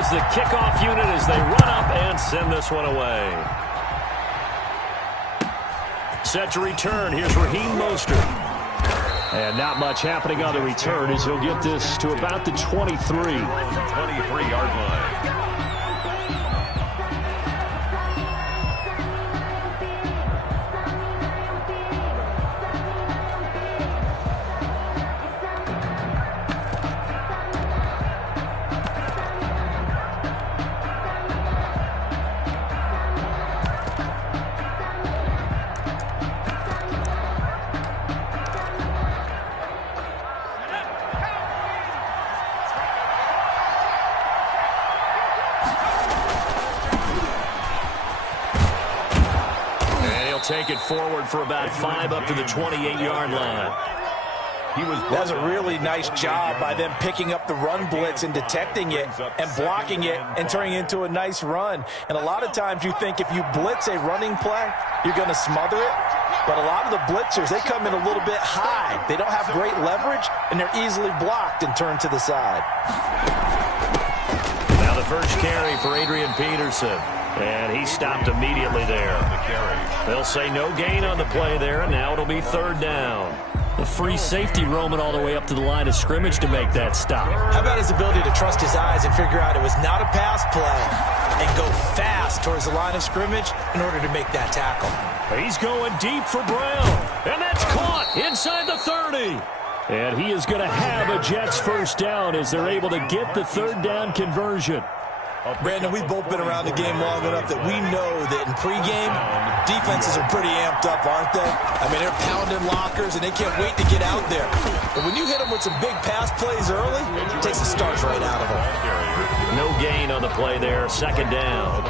is the kickoff unit as they run up and send this one away. Set to return. Here's Raheem Mostert. And not much happening on the return as he'll get this to about the 23. 23-yard line. Take it forward for about 5 up to the 28-yard line. That was a really nice job by them picking up the run blitz and detecting it and blocking it and turning it into a nice run. And a lot of times you think if you blitz a running play, you're going to smother it. But a lot of the blitzers, they come in a little bit high. They don't have great leverage, and they're easily blocked and turned to the side. Now the first carry for Adrian Peterson. And he stopped immediately there. They'll say no gain on the play there, and now it'll be third down. The free safety roaming all the way up to the line of scrimmage to make that stop. How about his ability to trust his eyes and figure out it was not a pass play and go fast towards the line of scrimmage in order to make that tackle. He's going deep for Brown, and that's caught inside the 30. And he is going to have a Jets first down as they're able to get the third down conversion. Brandon, we've both been around the game long enough that we know that in pregame, defenses are pretty amped up, aren't they? I mean, they're pounding lockers, and they can't wait to get out there. But when you hit them with some big pass plays early, it takes the stars right out of them. No gain on the play there, second down.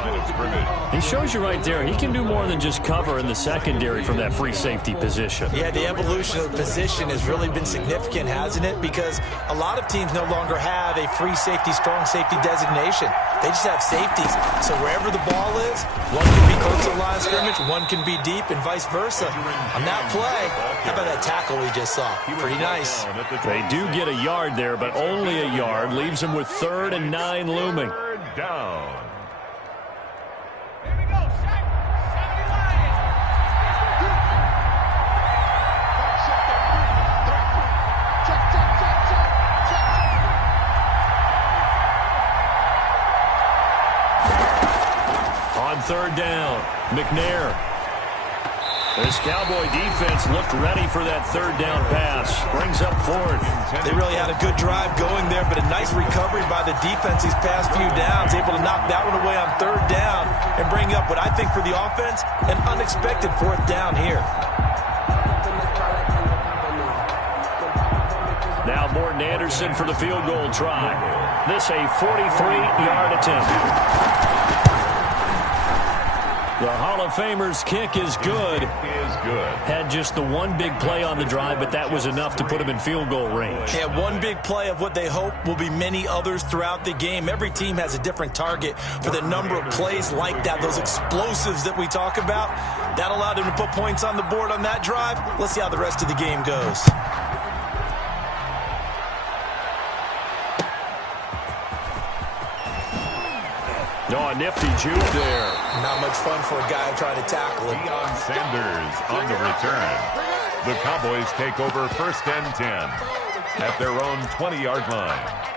He shows you right there, he can do more than just cover in the secondary from that free safety position. Yeah, the evolution of the position has really been significant, hasn't it? Because a lot of teams no longer have a free safety, strong safety designation. They just have safeties. So wherever the ball is, one can be close to the line of scrimmage, one can be deep, and vice versa. On that play, how about that tackle we just saw? Pretty nice. They do get a yard there, but only a yard. Leaves them with 3rd and 9 looming. Third down. Third down, McNair. This Cowboy defense looked ready for that third down pass. Brings up 4th. They really had a good drive going there, but a nice recovery by the defense these past few downs. Able to knock that one away on third down and bring up what I think for the offense, an unexpected 4th down here. Now Morton Anderson for the field goal try. This a 43-yard attempt. The Hall of Famer's kick is good. Had just the one big play on the drive, but that was enough to put him in field goal range. Yeah, one big play of what they hope will be many others throughout the game. Every team has a different target for the number of plays like that, those explosives that we talk about. That allowed him to put points on the board on that drive. Let's see how the rest of the game goes. Oh, a nifty juke there. Not much fun for a guy trying to tackle him. Deion Sanders on the return. The Cowboys take over 1st and 10 at their own 20-yard line.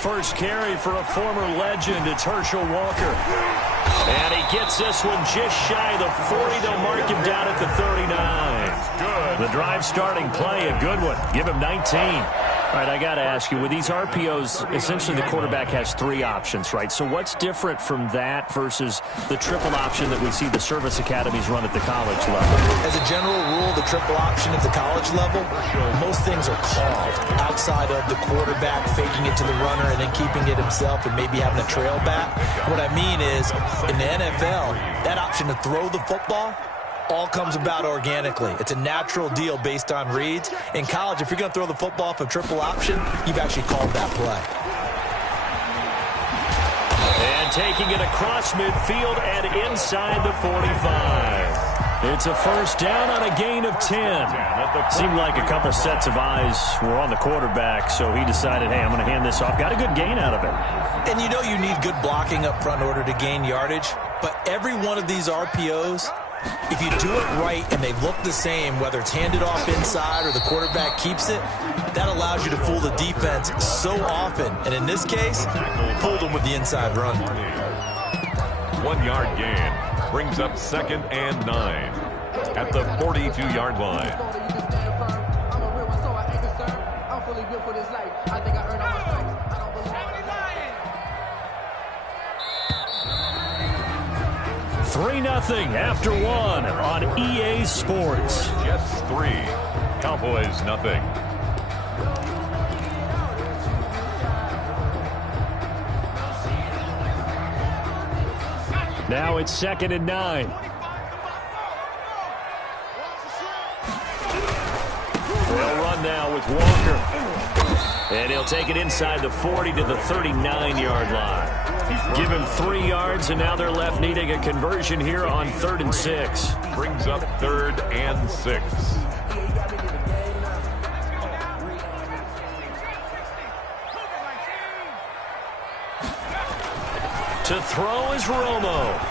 First carry for a former legend, it's Herschel Walker. And he gets this one just shy of the 40. They'll mark him down at the 39. Good. The drive starting play, a good one. Give him 19. All right, I got to ask you, with these RPOs, essentially the quarterback has 3 options, right? So what's different from that versus the triple option that we see the service academies run at the college level? As a general rule, the triple option at the college level, most things are called outside of the quarterback faking it to the runner and then keeping it himself and maybe having a trail back. What I mean is, in the NFL, that option to throw the football all comes about organically. It's a natural deal based on reads. In college, if you're going to throw the football off a triple option, you've actually called that play. And taking it across midfield and inside the 45. It's a first down on a gain of 10. Seemed like a couple sets of eyes were on the quarterback, so he decided, hey, I'm going to hand this off. Got a good gain out of it. And you know you need good blocking up front in order to gain yardage, but every one of these RPOs, if you do it right and they look the same, whether it's handed off inside or the quarterback keeps it, that allows you to fool the defense so often. And in this case, fooled them with the inside run. 1 yard gain brings up 2nd and 9 at the 42-yard line. Three 3-0 after one on EA Sports. Jets 3, Cowboys nothing. Now it's 2nd and 9. They'll run now with Walker. And he'll take it inside the 40 to the 39-yard line. Give him 3 yards, and now they're left needing a conversion here on 3rd and 6. Brings up 3rd and 6. To throw is Romo.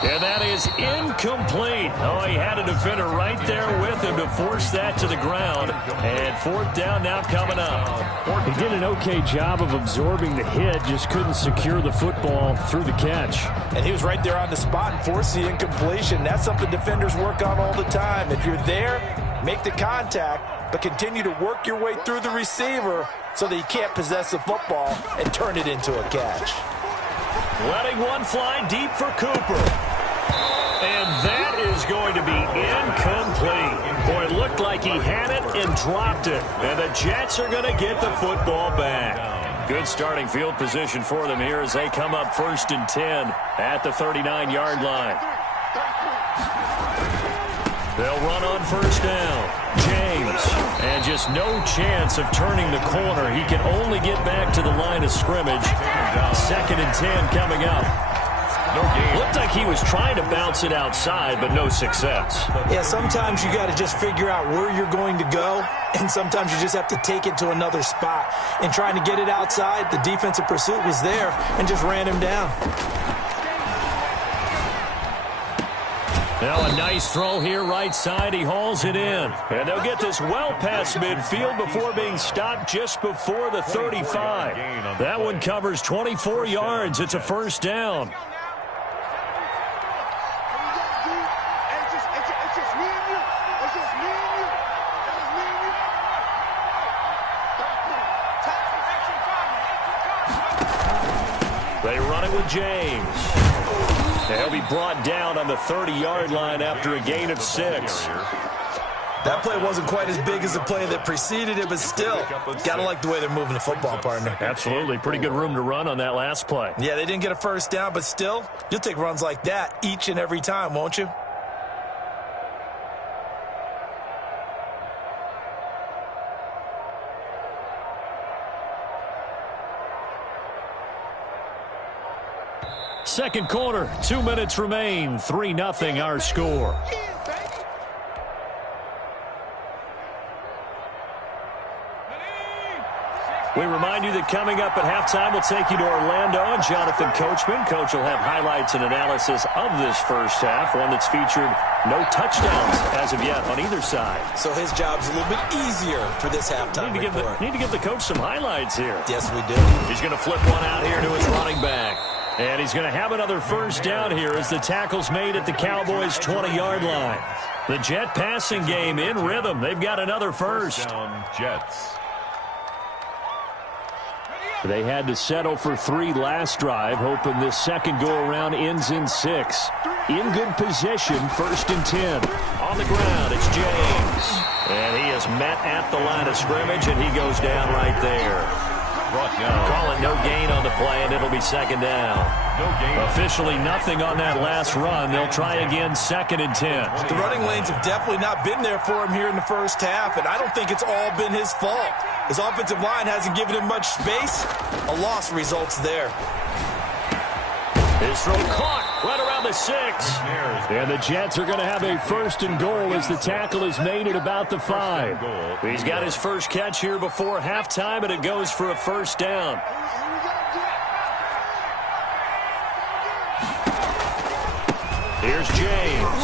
And that is incomplete. Oh, he had a defender right there with him to force that to the ground. And 4th down now coming up. He did an okay job of absorbing the hit, just couldn't secure the football through the catch. And he was right there on the spot and forced the incompletion. That's something defenders work on all the time. If you're there, make the contact, but continue to work your way through the receiver so that you can't possess the football and turn it into a catch. Letting one fly deep for Cooper. And that is going to be incomplete. Boy, it looked like he had it and dropped it. And the Jets are going to get the football back. Good starting field position for them here as they come up 1st and 10 at the 39-yard line. They'll run on 1st down. James. And just no chance of turning the corner. He can only get back to the line of scrimmage. 2nd and 10 coming up. No game. Looked like he was trying to bounce it outside, but no success. Yeah, sometimes you got to just figure out where you're going to go, and sometimes you just have to take it to another spot. And trying to get it outside, the defensive pursuit was there and just ran him down. Now a nice throw here right side. He hauls it in. And they'll get this well past midfield before being stopped just before the 35. That one covers 24 yards. It's a 1st down. They run it with James. And he'll be brought down on the 30-yard line after a gain of 6. That play wasn't quite as big as the play that preceded it, but still, gotta like the way they're moving the football, partner. Absolutely. Pretty good room to run on that last play. Yeah, they didn't get a 1st down, but still, you'll take runs like that each and every time, won't you? Second quarter, 2 minutes remain. 3-0 our score. We remind you that coming up at halftime, we'll take you to Orlando and Jonathan Coachman. Coach will have highlights and analysis of this first half, one that's featured no touchdowns as of yet on either side. So his job's a little bit easier for this halftime report. Need to give the coach some highlights here. Yes, we do. He's going to flip one out here to his running back. And he's going to have another 1st down here as the tackle's made at the Cowboys' 20-yard line. The Jet passing game in rhythm. They've got another 1st. Down Jets. They had to settle for 3 last drive, hoping this second go-around ends in 6. In good position, 1st and 10. On the ground, it's James. And he is met at the line of scrimmage, and he goes down right there. brought down. Call it no gain on the play, and it'll be second down. No gain. Officially nothing on that last run. They'll try again, 2nd and 10. The running lanes have definitely not been there for him here in the first half, and I don't think it's all been his fault. His offensive line hasn't given him much space. A loss results there. His throw caught right around the 6. And the Jets are going to have a 1st and goal as the tackle is made at about the 5. He's got his first catch here before halftime, and it goes for a 1st down. Here's James.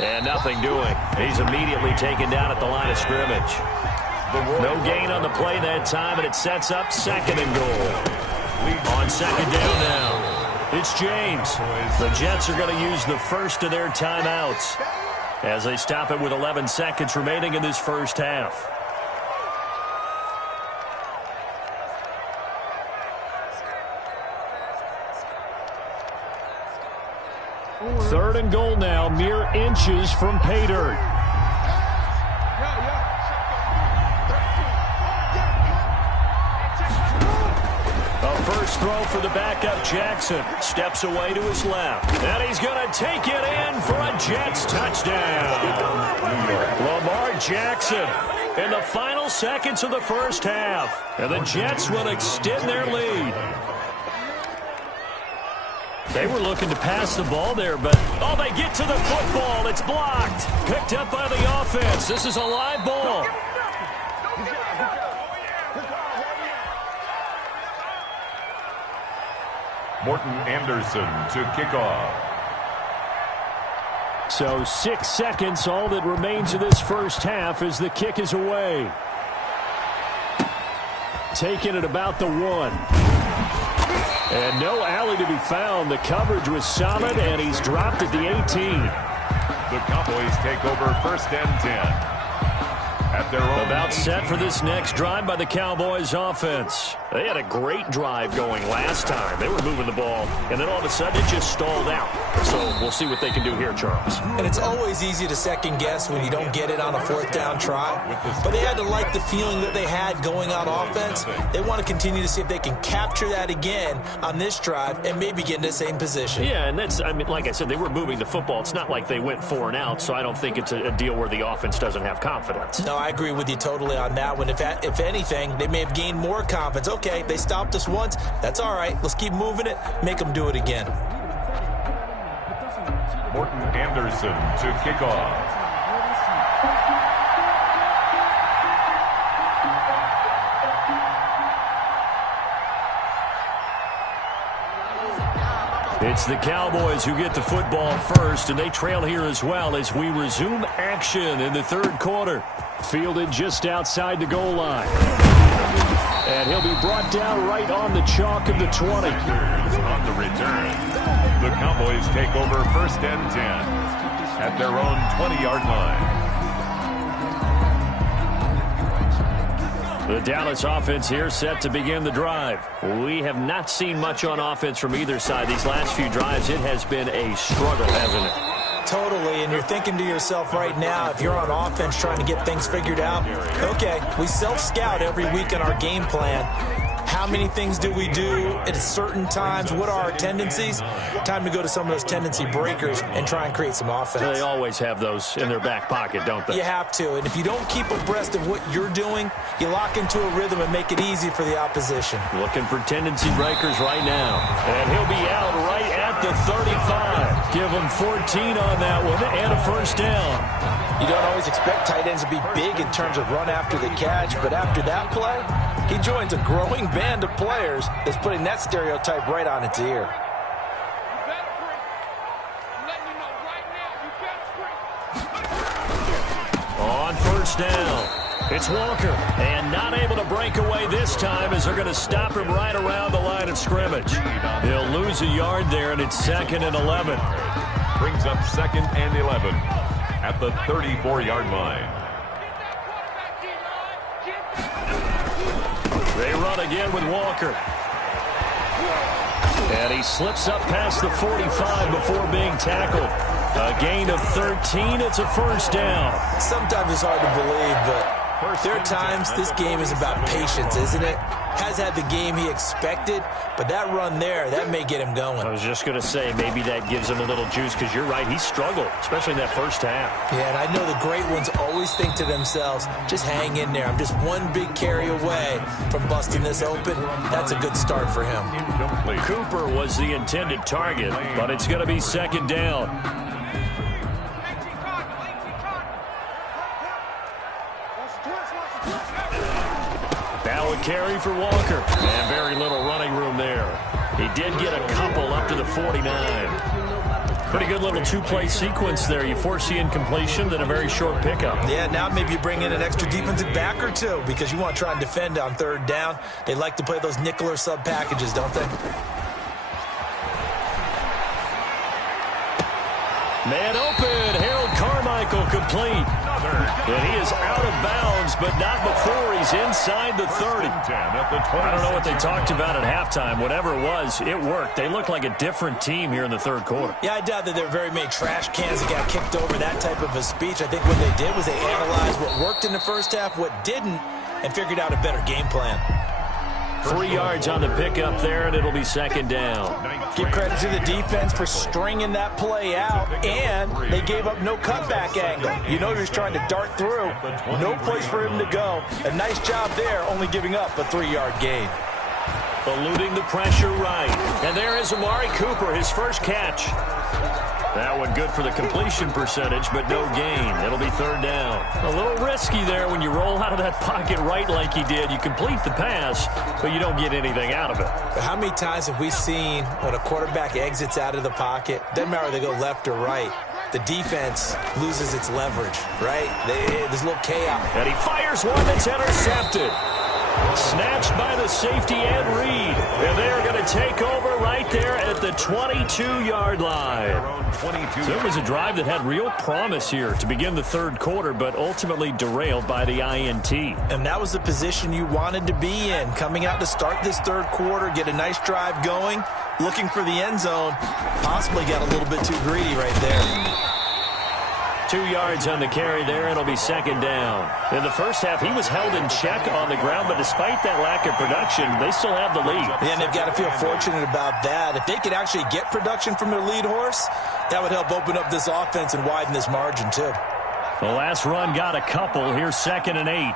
And nothing doing. He's immediately taken down at the line of scrimmage. No gain on the play that time, and it sets up 2nd and goal. On 2nd down now, it's James. The Jets are going to use the first of their timeouts as they stop it with 11 seconds remaining in this first half. Third and goal now, mere inches from pay dirt. A first throw for the backup Jackson. Steps away to his left. And he's going to take it in for a Jets touchdown. Lamar Jackson in the final seconds of the first half. And the Jets will extend their lead. They were looking to pass the ball there, but, oh, they get to the football. It's blocked. Picked up by the offense. This is a live ball. Morton Anderson to kick off. So 6 seconds, all that remains of this first half as the kick is away. Taken at about the 1. And no alley to be found. The coverage was solid, and he's dropped at the 18. The Cowboys take over 1st and 10. At their own About set for this next drive by the Cowboys offense. They had a great drive going last time. They were moving the ball, and then all of a sudden it just stalled out. So we'll see what they can do here, Charles. And it's always easy to second guess when you don't get it on a 4th down try. But they had to like the feeling that they had going on offense. They want to continue to see if they can capture that again on this drive and maybe get in the same position. Yeah, and that's, I mean, like I said, they were moving the football. It's not like they went 4 and out, so I don't think it's a deal where the offense doesn't have confidence. No, I agree with you totally on that one. If anything, they may have gained more confidence. Okay, they stopped us once. That's all right. Let's keep moving it. Make them do it again. Morton Anderson to kick off. It's the Cowboys who get the football first, and they trail here as well as we resume action in the 3rd quarter. Fielded just outside the goal line. And he'll be brought down right on the chalk of the 20. On the return, the Cowboys take over 1st and 10 at their own 20-yard line. The Dallas offense here set to begin the drive. We have not seen much on offense from either side. These last few drives, it has been a struggle, hasn't it? Totally, and you're thinking to yourself right now, if you're on offense trying to get things figured out, okay, we self-scout every week in our game plan. How many things do we do at certain times? What are our tendencies? Time to go to some of those tendency breakers and try and create some offense. They always have those in their back pocket, don't they? You have to, and if you don't keep abreast of what you're doing, you lock into a rhythm and make it easy for the opposition. Looking for tendency breakers right now. And he'll be out right at the 35. Give him 14 on that one and a 1st down. You don't always expect tight ends to be big in terms of run after the catch, but after that play, he joins a growing band of players that's putting that stereotype right on its ear. On 1st down, it's Walker. And not able to break away this time as they're going to stop him right around the line of scrimmage. He'll lose a yard there, and it's 2nd and 11. Brings up 2nd and 11 at the 34-yard line. They run again with Walker. And he slips up past the 45 before being tackled. A gain of 13. It's a 1st down. Sometimes it's hard to believe, but There are times this game is about patience, isn't it? Has had the game he expected, but that run there, that may get him going. I was just going to say, maybe that gives him a little juice, because you're right, he struggled, especially in that first half. Yeah, and I know the great ones always think to themselves, just hang in there. I'm just one big carry away from busting this open. That's a good start for him. Cooper was the intended target, but it's going to be second down. Now a carry for Walker. And very little running room there. He did get a couple up to the 49. Pretty good little two-play sequence there. You force the incompletion, then a very short pickup. Yeah, now maybe you bring in an extra defensive back or two because you want to try and defend on third down. They like to play those nickel or sub packages, don't they? Man open. Harold Carmichael complete. And he is out of bounds, but not before he's inside the 30. I don't know what they talked about at halftime. Whatever it was, it worked. They looked like a different team here in the third quarter. Yeah, I doubt that there were very many trash cans that got kicked over, that type of a speech. I think what they did was they analyzed what worked in the first half, what didn't, and figured out a better game plan. 3 yards on the pickup there, and it'll be second down. Give credit to the defense for stringing that play out, and they gave up no cutback angle. You know he was trying to dart through. No place for him to go. A nice job there, only giving up a 3-yard gain. Eluding the pressure right. And there is Amari Cooper, his first catch. That one good for the completion percentage, but no gain. It'll be third down. A little risky there when you roll out of that pocket right like he did. You complete the pass, but you don't get anything out of it. But how many times have we seen when a quarterback exits out of the pocket, doesn't matter whether they go left or right, the defense loses its leverage, right? There's a little chaos. And he fires one that's intercepted. Snatched by the safety Ed Reed. And they are going to take over right there at the 22-yard line. So it was a drive that had real promise here to begin the third quarter, but ultimately derailed by the INT. And that was the position you wanted to be in. Coming out to start this third quarter, get a nice drive going, looking for the end zone. Possibly got a little bit too greedy right there. 2 yards on the carry there, and it'll be second down. In the first half, he was held in check on the ground, but despite that lack of production, they still have the lead. Yeah, and they've got to feel fortunate about that. If they could actually get production from their lead horse, that would help open up this offense and widen this margin, too. The last run got a couple. Here's 2nd and 8.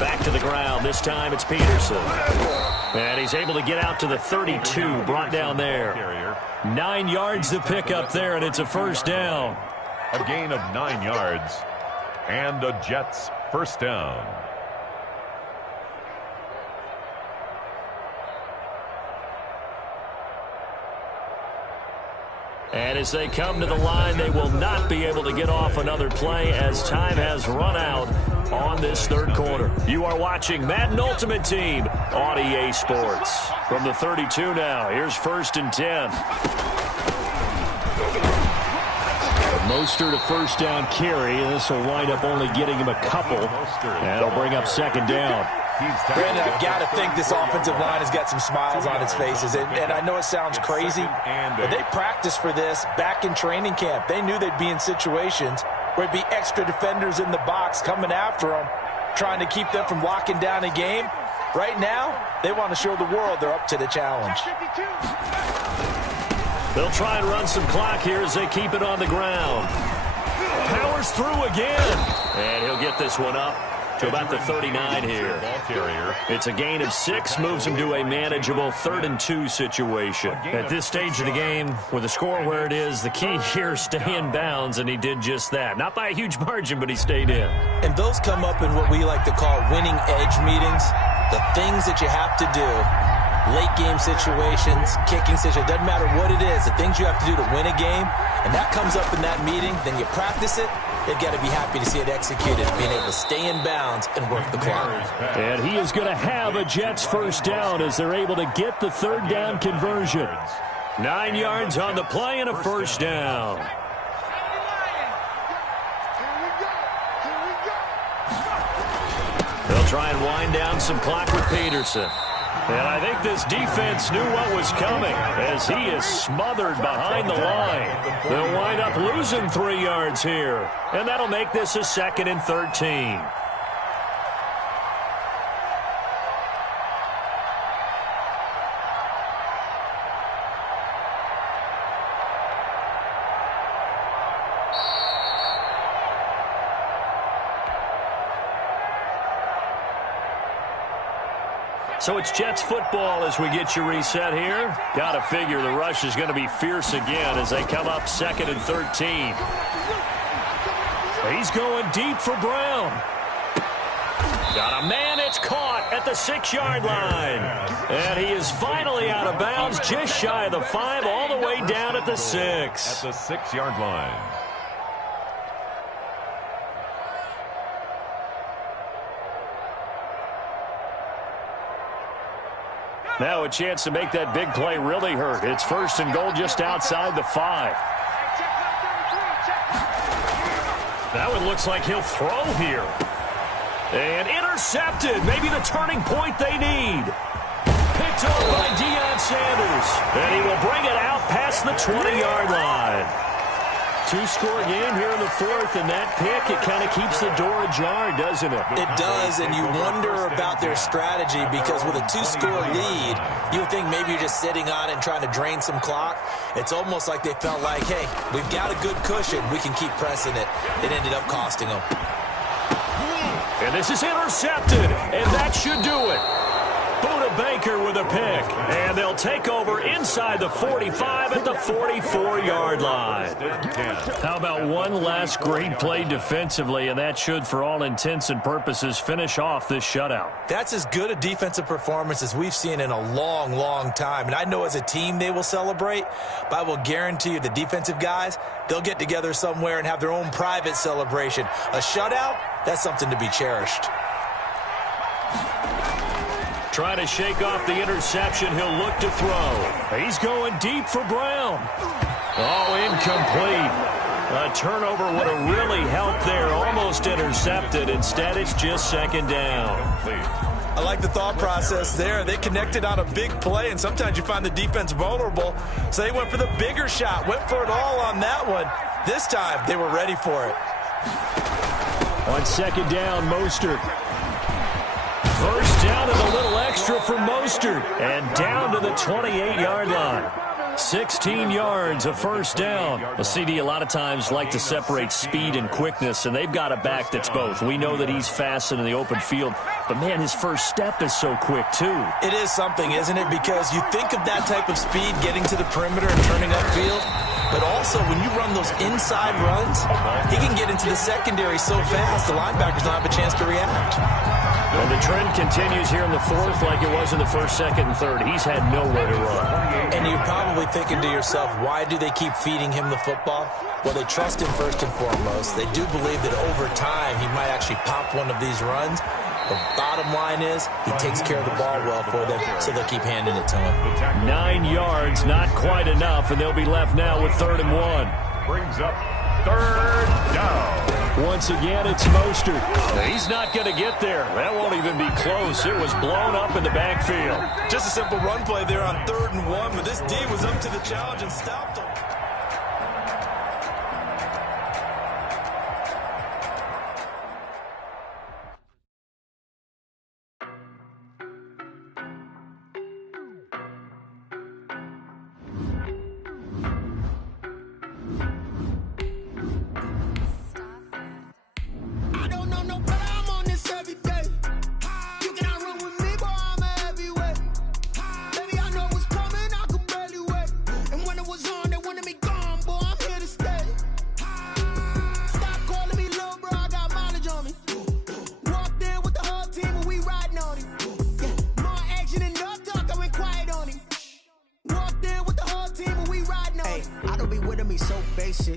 Back to the ground. This time it's Peterson. And he's able to get out to the 32, brought down there. 9 yards to pick up there, and it's a first down. A gain of 9 yards, and the Jets first down. And as they come to the line, they will not be able to get off another play as time has run out on this third quarter. You are watching Madden Ultimate Team on EA Sports. From the 32 now, here's 1st and 10. Mostert a first down carry, and this will wind up only getting him a couple. And it'll bring up second down. Brandon, I've got to think this offensive line has got some smiles on its faces. And I know it sounds crazy, but they practiced for this back in training camp. They knew they'd be in situations where it'd be extra defenders in the box coming after them, trying to keep them from locking down a game. Right now, they want to show the world they're up to the challenge. They'll try and run some clock here as they keep it on the ground. Powers through again. And he'll get this one up to about the 39 here. It's a gain of 6, moves him to a manageable 3rd and 2 situation. At this stage of the game, with the score where it is, the key here is stay in bounds, and he did just that. Not by a huge margin, but he stayed in. And those come up in what we like to call winning edge meetings. The things that you have to do, late game situations, kicking situations, doesn't matter what it is, the things you have to do to win a game, and that comes up in that meeting, then you practice it. They've got to be happy to see it executed, being able to stay in bounds and work the clock. And he is going to have a Jets first down as they're able to get the third down conversion. 9 yards on the play and a first down. They'll try and wind down some clock with Peterson. And I think this defense knew what was coming as he is smothered behind the line. They'll wind up losing 3 yards here. And that'll make this a 2nd and 13. So it's Jets football as we get you reset here. Got to figure the rush is going to be fierce again as they come up 2nd and 13. He's going deep for Brown. Got a man, it's caught at the 6-yard line. And he is finally out of bounds, just shy of the 5, all the way down at the 6. At the 6-yard line. Now a chance to make that big play really hurt. It's 1st and goal just outside the 5. That one looks like he'll throw here. And intercepted. Maybe the turning point they need. Picked up by Deion Sanders. And he will bring it out past the 20-yard line. 2-score game here in the 4th, and that pick, it kind of keeps the door ajar, doesn't it? It does, and you wonder about their strategy because with a 2-score lead, you would think maybe you're just sitting on it and trying to drain some clock. It's almost like they felt like, hey, we've got a good cushion. We can keep pressing it. It ended up costing them. And this is intercepted, and that should do it. Buda Baker with a pick, and they'll take over inside the 45 at the 44-yard line. How about one last great play defensively, and that should, for all intents and purposes, finish off this shutout. That's as good a defensive performance as we've seen in a long, long time. And I know as a team they will celebrate, but I will guarantee you the defensive guys, they'll get together somewhere and have their own private celebration. A shutout, that's something to be cherished. Trying to shake off the interception. He'll look to throw. He's going deep for Brown. Oh, incomplete. A turnover would have really helped there. Almost intercepted. Instead, it's just 2nd down. I like the thought process there. They connected on a big play, and sometimes you find the defense vulnerable. So they went for the bigger shot, went for it all on that one. This time, they were ready for it. On 2nd down, Mostert. 1st down and a little extra for Mostert. And down to the 28-yard line. 16 yards, a 1st down. Well, CD a lot of times like to separate speed and quickness, and they've got a back that's both. We know that he's fast in the open field, but, man, his first step is so quick, too. It is something, isn't it? Because you think of that type of speed getting to the perimeter and turning upfield, but also when you run those inside runs, he can get into the secondary so fast the linebackers don't have a chance to react. And the trend continues here in the 4th like it was in the 1st, 2nd, and 3rd. He's had nowhere to run. And you're probably thinking to yourself, why do they keep feeding him the football? Well, they trust him first and foremost. They do believe that over time he might actually pop one of these runs. The bottom line is he takes care of the ball well for them, so they'll keep handing it to him. 9 yards, not quite enough, and they'll be left now with 3rd and 1. Brings up 3rd down. Once again, it's Mostert. He's not going to get there. That won't even be close. It was blown up in the backfield. Just a simple run play there on 3rd and 1, but this D was up to the challenge and stopped him.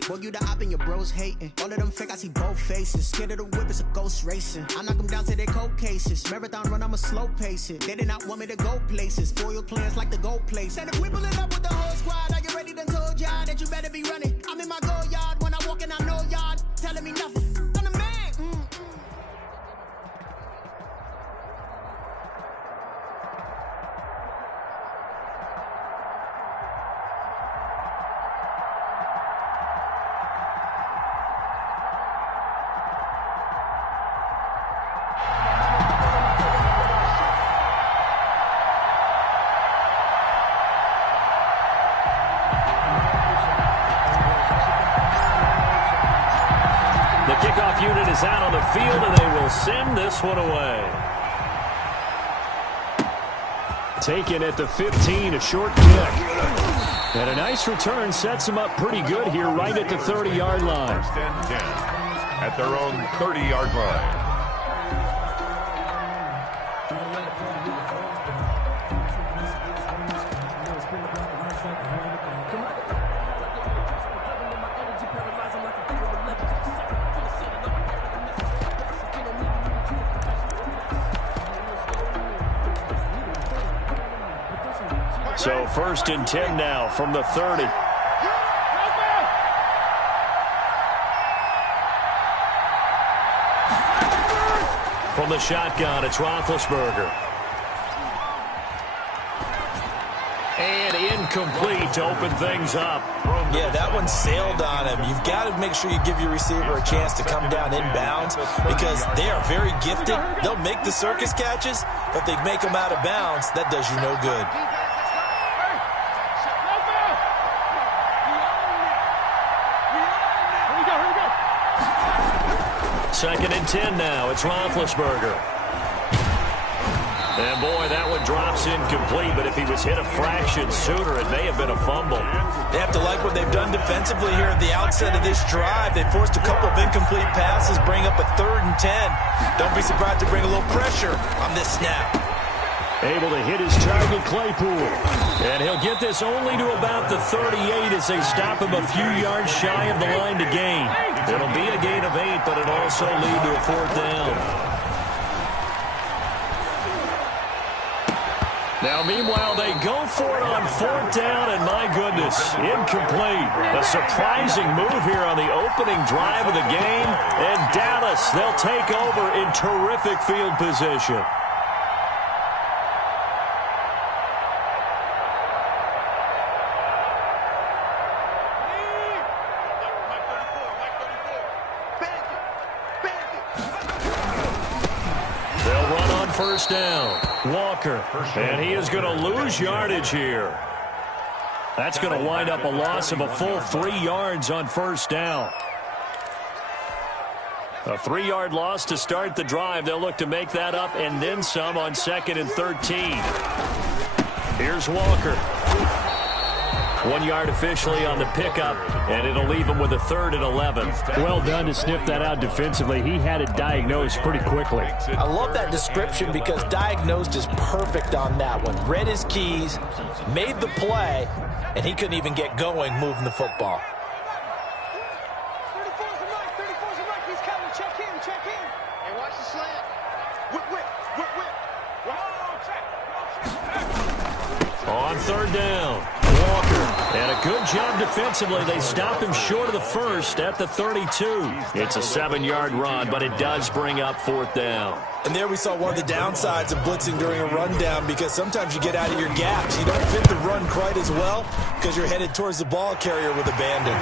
Boy, you the op and your bros hating. All of them fake, I see both faces. Scared of the whip, it's a ghost racing. I knock them down to their cold cases. Marathon run, I'ma slow pace it. They did not want me to go places. Foil plans like the go place. And if we pulling up with the whole squad, are you ready? Done told y'all that you better be running. I'm in my go yard when I walk in, I know y'all telling me nothing. I'm the man. kickoff unit is out on the field, and they will send this one away. Taken at the 15, a short kick. And a nice return sets them up pretty good here right at the 30-yard line. First and 10 at their own 30-yard line. So first and 10 now from the 30. From the shotgun, it's Roethlisberger. And incomplete to open things up. Yeah, that one sailed on him. You've got to make sure you give your receiver a chance to come down inbounds because they are very gifted. They'll make the circus catches, but if they make them out of bounds, that does you no good. Second and 10 now. It's Roethlisberger. And, boy, that one drops incomplete, but if he was hit a fraction sooner, it may have been a fumble. They have to like what they've done defensively here at the outset of this drive. They forced a couple of incomplete passes, bring up a 3rd and 10. Don't be surprised to bring a little pressure on this snap. Able to hit his target, Claypool. And he'll get this only to about the 38 as they stop him a few yards shy of the line to gain. It'll be a gain of 8, but it'll also lead to a 4th down. Now, meanwhile, they go for it on 4th down, and my goodness, incomplete. A surprising move here on the opening drive of the game. And Dallas, they'll take over in terrific field position. First down, Walker, and he is going to lose yardage here. That's going to wind up a loss of a full 3 yards on first down. A 3-yard loss to start the drive. They'll look to make that up and then some on 2nd and 13. Here's Walker. 1 yard officially on the pickup, and it'll leave him with a 3rd and 11. Well done to sniff that out defensively. He had it diagnosed pretty quickly. I love that description because diagnosed is perfect on that one. Read his keys, made the play, and he couldn't even get going moving the football. 34's the mic. 34's the mic. He's coming. Check in. Check in. Hey, watch the slant. Whip. On 3rd down, Walker. And a good job defensively. They stop him short of the first at the 32. It's a 7-yard run, but it does bring up 4th down. And there we saw one of the downsides of blitzing during a rundown because sometimes you get out of your gaps. You don't fit the run quite as well because you're headed towards the ball carrier with abandon.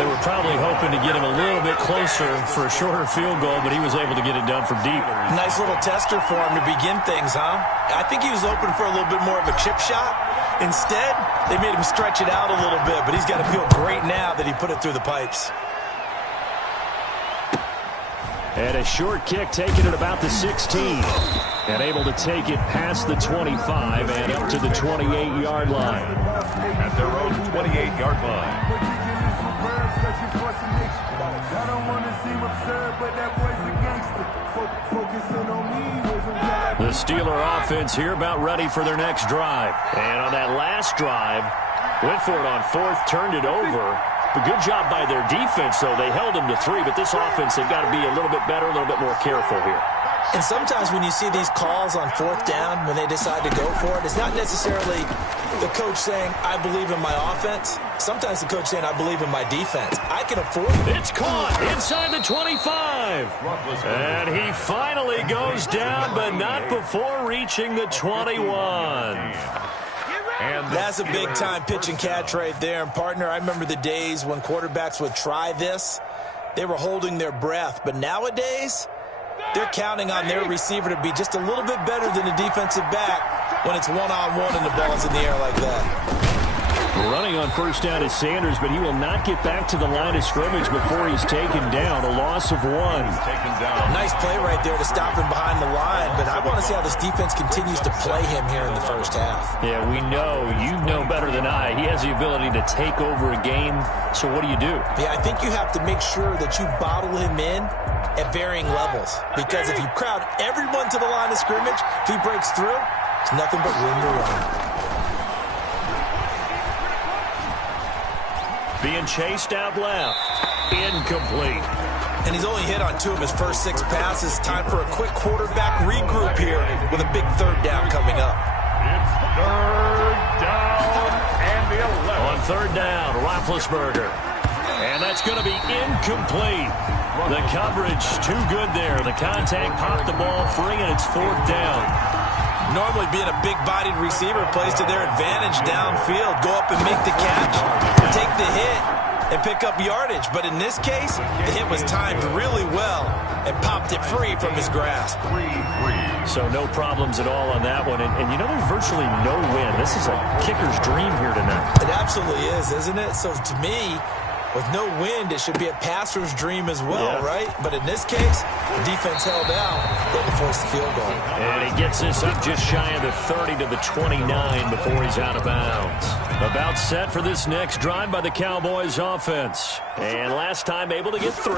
They were probably hoping to get him a little bit closer for a shorter field goal, but he was able to get it done from deep. Nice little tester for him to begin things, huh? I think he was open for a little bit more of a chip shot. Instead, they made him stretch it out a little bit, but he's got to feel great now that he put it through the pipes. And a short kick taken at about the 16. And able to take it past the 25 and up to the 28-yard line. At their own 28-yard line. The Steeler offense here about ready for their next drive. And on that last drive, went for it on 4th, turned it over. But good job by their defense, though. They held them to 3, but this offense, they've got to be a little bit better, a little bit more careful here. And sometimes when you see these calls on 4th down, when they decide to go for it, it's not necessarily the coach saying, I believe in my offense. Sometimes the coach saying, I believe in my defense. I can afford it. It's caught inside the 25. And he finally goes down, but not before reaching the 21. And that's a big-time pitch and catch right there. And, partner, I remember the days when quarterbacks would try this. They were holding their breath. But nowadays, they're counting on their receiver to be just a little bit better than the defensive back when it's one-on-one and the ball's in the air like that. Running on first down is Sanders, but he will not get back to the line of scrimmage before he's taken down. A loss of 1. Nice play right there to stop him behind the line, but I want to see how this defense continues to play him here in the first half. Yeah, we know. You know better than I. He has the ability to take over a game, so what do you do? Yeah, I think you have to make sure that you bottle him in at varying levels, because if you crowd everyone to the line of scrimmage, if he breaks through, it's nothing but room to run. Being chased out left. Incomplete. And he's only hit on 2 of his first 6 passes. Time for a quick quarterback regroup here with a big 3rd down coming up. It's 3rd down and the 11. On 3rd down, Roethlisberger. And that's going to be incomplete. The coverage too good there. The contact popped the ball free, and it's 4th down. Normally being a big-bodied receiver plays to their advantage downfield. Go up and make the catch, take the hit, and pick up yardage. But in this case, the hit was timed really well and popped it free from his grasp. So no problems at all on that one. And you know, there's virtually no win. This is a kicker's dream here tonight. It absolutely is, isn't it? So to me, with no wind, it should be a passer's dream as well, right? But in this case, the defense held out. They had to force the field goal. And he gets this up just shy of the 30 to the 29 before he's out of bounds. About set for this next drive by the Cowboys offense. And last time able to get 3.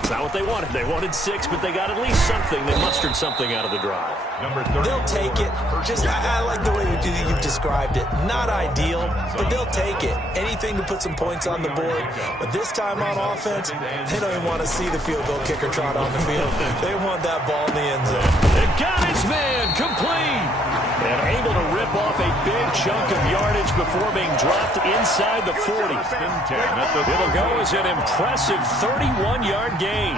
It's not what they wanted. They wanted 6, but they got at least something. They mustered something out of the drive. They'll take it. I like the way you've described it. Not ideal, but they'll take it. Anything to put some points on the board. But this time on offense, they don't even want to see the field goal kicker trot on the field. They want that ball in the end zone. It got his man complete. And able to rip off a big chunk of yardage before being dropped inside the 40. It'll go as an impressive 31-yard gain.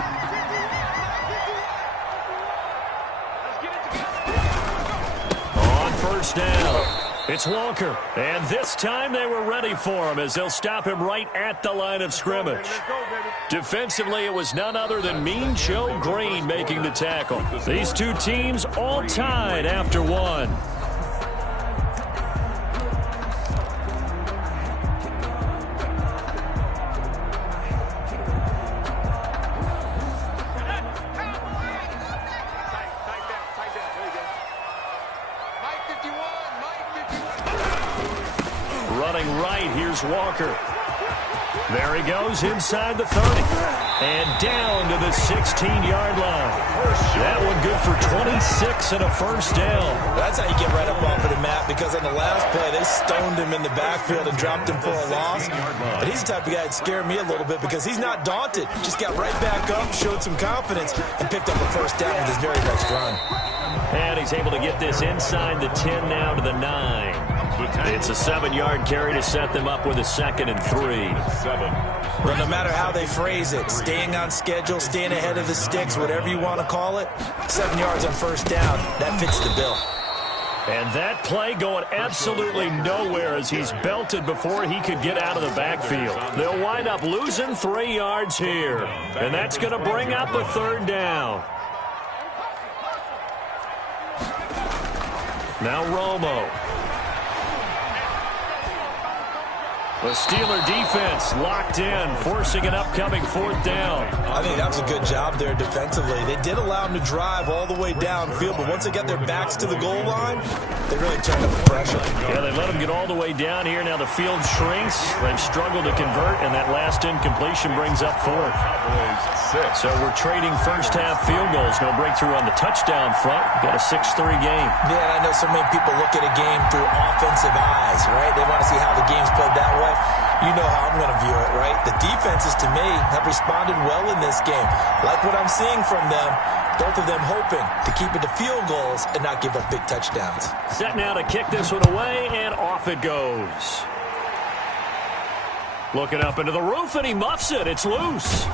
On first down, it's Walker. And this time they were ready for him as they'll stop him right at the line of scrimmage. Defensively, it was none other than Mean Joe Green making the tackle. These two teams all tied after 1. Running right, here's Walker. There he goes inside the 30. And down to the 16-yard line. That one good for 26 and a first down. That's how you get right up off of the mat, because on the last play, they stoned him in the backfield and dropped him for a loss. But he's the type of guy that scared me a little bit because he's not daunted. Just got right back up, showed some confidence, and picked up a first down with his very next run. And he's able to get this inside the 10 now to the 9. It's a 7-yard carry to set them up with a 2nd and 3. Well, no matter how they phrase it, staying on schedule, staying ahead of the sticks, whatever you want to call it, 7 yards on first down, that fits the bill. And that play going absolutely nowhere as he's belted before he could get out of the backfield. They'll wind up losing 3 yards here. And that's going to bring up a 3rd down. Now Romo. The Steeler defense locked in, forcing an upcoming 4th down. I think that was a good job there defensively. They did allow them to drive all the way downfield, but once they got their backs to the goal line, they really turned up the pressure. Yeah, they let them get all the way down here. Now the field shrinks. They've struggled to convert, and that last incompletion brings up 4th. So we're trading first-half field goals. No breakthrough on the touchdown front. Got a 6-3 game. Yeah, and I know so many people look at a game through offensive eyes, right? They want to see how the game's played that way. You know how I'm going to view it, right? The defenses, to me, have responded well in this game. Like what I'm seeing from them, both of them hoping to keep it to field goals and not give up big touchdowns. Set now to kick this one away, and off it goes. Looking up into the roof, and he muffs it. It's loose.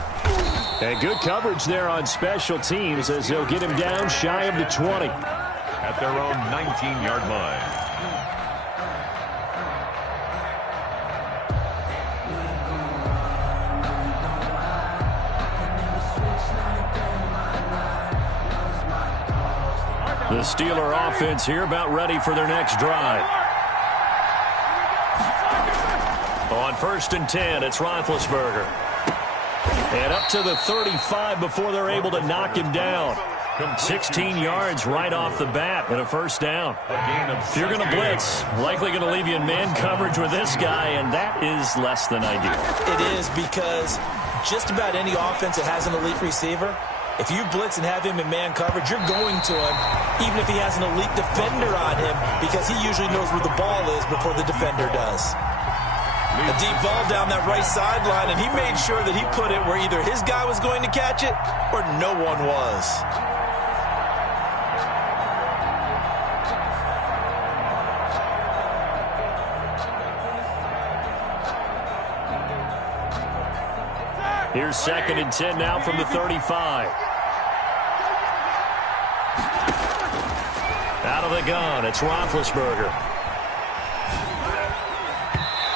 And good coverage there on special teams as they'll get him down shy of the 20. At their own 19-yard line. The Steeler offense here about ready for their next drive. On 1st and 10, it's Roethlisberger. And up to the 35 before they're able to knock him down. 16 yards right off the bat and a first down. If you're going to blitz, likely going to leave you in man coverage with this guy, and that is less than ideal. It is, because just about any offense that has an elite receiver, if you blitz and have him in man coverage, you're going to him, even if he has an elite defender on him, because he usually knows where the ball is before the defender does. A deep ball down that right sideline, and he made sure that he put it where either his guy was going to catch it or no one was. Here's 2nd and 10 now from the 35. Out of the gun, it's Roethlisberger.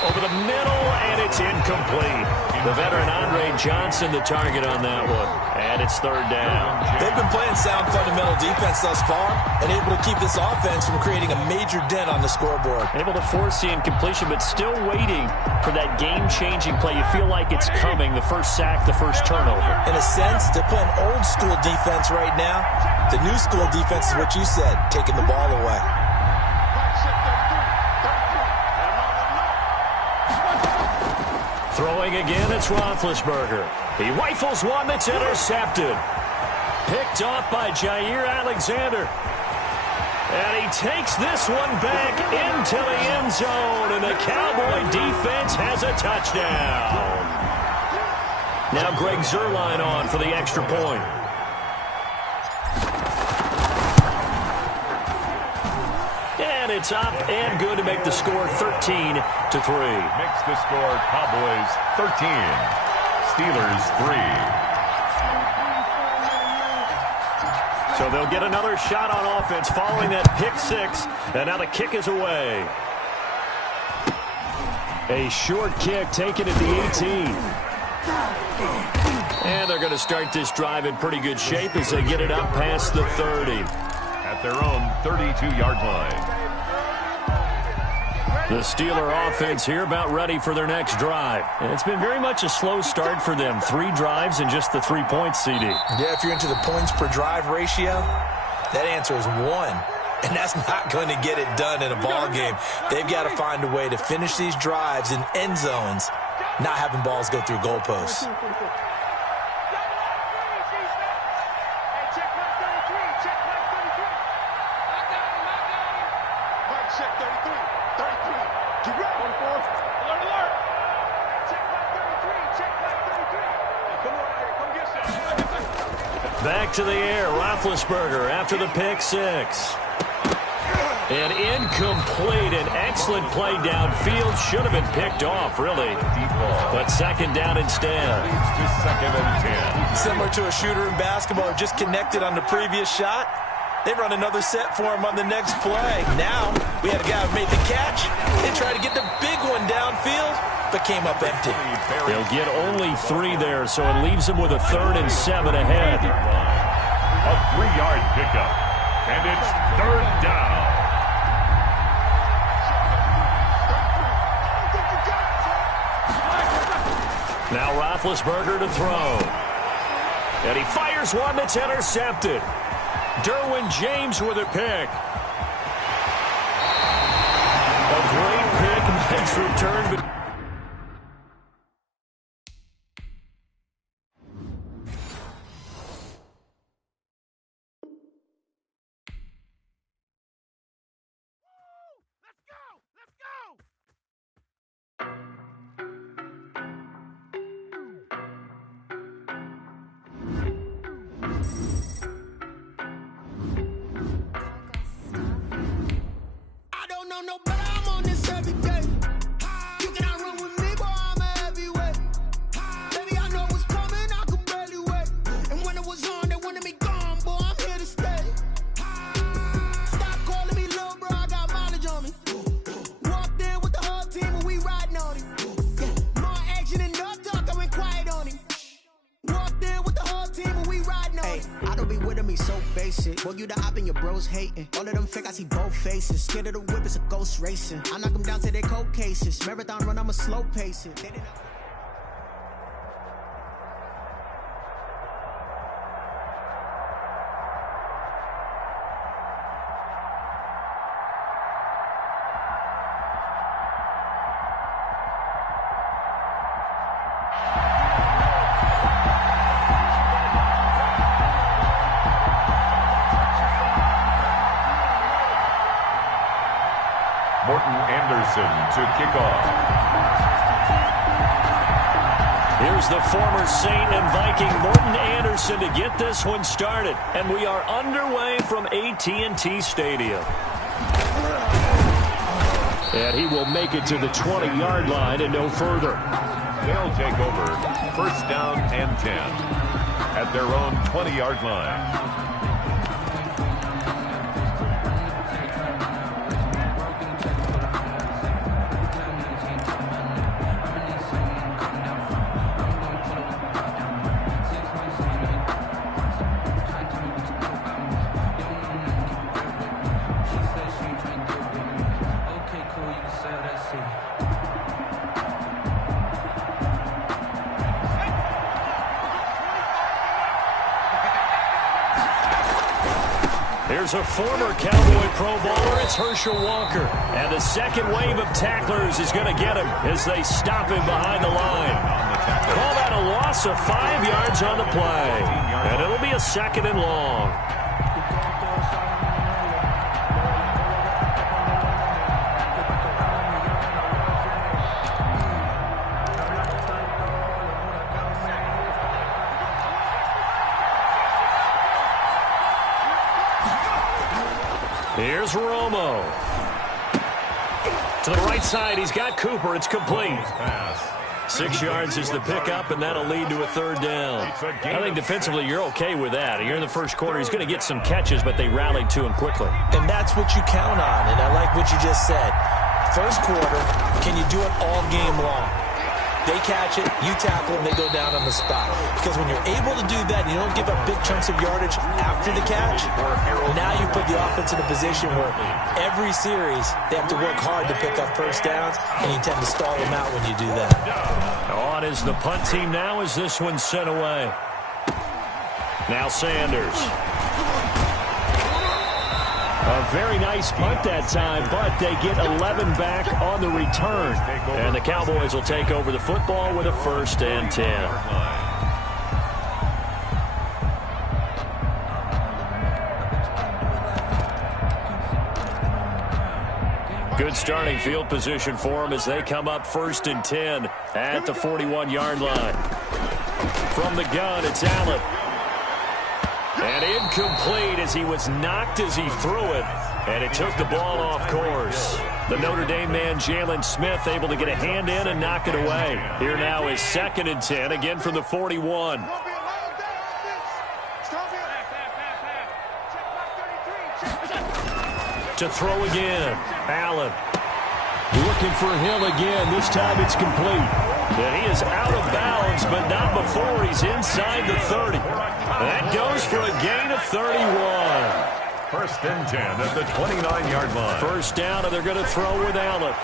Over the middle, and it's incomplete. The veteran Andre Johnson, the target on that one. And it's 3rd down. They've been playing sound fundamental defense thus far and able to keep this offense from creating a major dent on the scoreboard. Able to force the incompletion, but still waiting for that game-changing play. You feel like it's coming, the first sack, the first turnover. In a sense, they're playing old-school defense right now. The new school defense is what you said, taking the ball away. Throwing again, it's Roethlisberger. He rifles one that's intercepted. Picked off by Jair Alexander. And he takes this one back into the end zone, and the Cowboy defense has a touchdown. Now Greg Zuerlein on for the extra point. And it's up and good to make the score 13-3. Makes the score Cowboys 13, Steelers 3. So they'll get another shot on offense following that pick six, and now the kick is away. A short kick taken at the 18. And they're going to start this drive in pretty good shape as they get it up past the 30. At their own 32-yard line. The Steeler offense here about ready for their next drive. And it's been very much a slow start for them. 3 drives and just the 3 points, CD. Yeah, if you're into the points per drive ratio, that answer is 1. And that's not going to get it done in a ball game. They've got to find a way to finish these drives in end zones, not having balls go through goalposts. Back to the air, Roethlisberger after the pick six. And incomplete, an excellent play downfield. Should have been picked off, really. But 2nd down instead. Leads to 2nd and 10. Similar to a shooter in basketball, just connected on the previous shot. They run another set for him on the next play. Now, we had a guy who made the catch. They tried to get the big one downfield, but came up empty. They'll get only 3 there, so it leaves them with a 3rd and 7 ahead. A 3-yard pickup, and it's 3rd down. Now Roethlisberger to throw. And he fires one that's intercepted. Derwin James with a pick. A great pick, nice return, but me so basic. Boy, you the op and your bros hating. All of them fake, I see both faces. Scared of the whip, it's a ghost racing. I knock them down to their cold cases. Marathon run, I'ma slow pace it. They didn't... Morten Andersen to kick off. Here's the former Saint and Viking Morten Andersen to get this one started. And we are underway from AT&T Stadium. And he will make it to the 20-yard line and no further. They'll take over first down and 10 at their own 20-yard line. Here's a former Cowboy Pro Bowler. It's Herschel Walker. And the second wave of tacklers is going to get him as they stop him behind the line. Call that a loss of 5 yards on the play. And it'll be a second and long. Here's Romo. To the right side, he's got Cooper. It's complete. 6 yards is the pickup, and that'll lead to a third down. I think defensively you're okay with that. You're in the first quarter. He's going to get some catches, but they rallied to him quickly. And that's what you count on, and I like what you just said. First quarter, can you do it all game long? They catch it, you tackle them, they go down on the spot. Because when you're able to do that, you don't give up big chunks of yardage after the catch. Now you put the offense in a position where every series they have to work hard to pick up first downs, and you tend to stall them out when you do that. On is the punt team now as this one's sent away. Now Sanders. A very nice punt that time, but they get 11 back on the return. And the Cowboys will take over the football with a 1st and 10. Good starting field position for them as they come up 1st and 10 at the 41-yard line. From the gun, it's Allen. And incomplete as he was knocked as he threw it. And it took the ball off course. The Notre Dame man, Jalen Smith, able to get a hand in and knock it away. Here now is 2nd and 10, again from the 41. To throw again, Allen. Looking for Hill again. This time it's complete. And he is out of bounds, but not before he's inside the 30. That goes for a gain of 31. 1st and 10 at the 29-yard line. First down, and they're going to throw with Allen.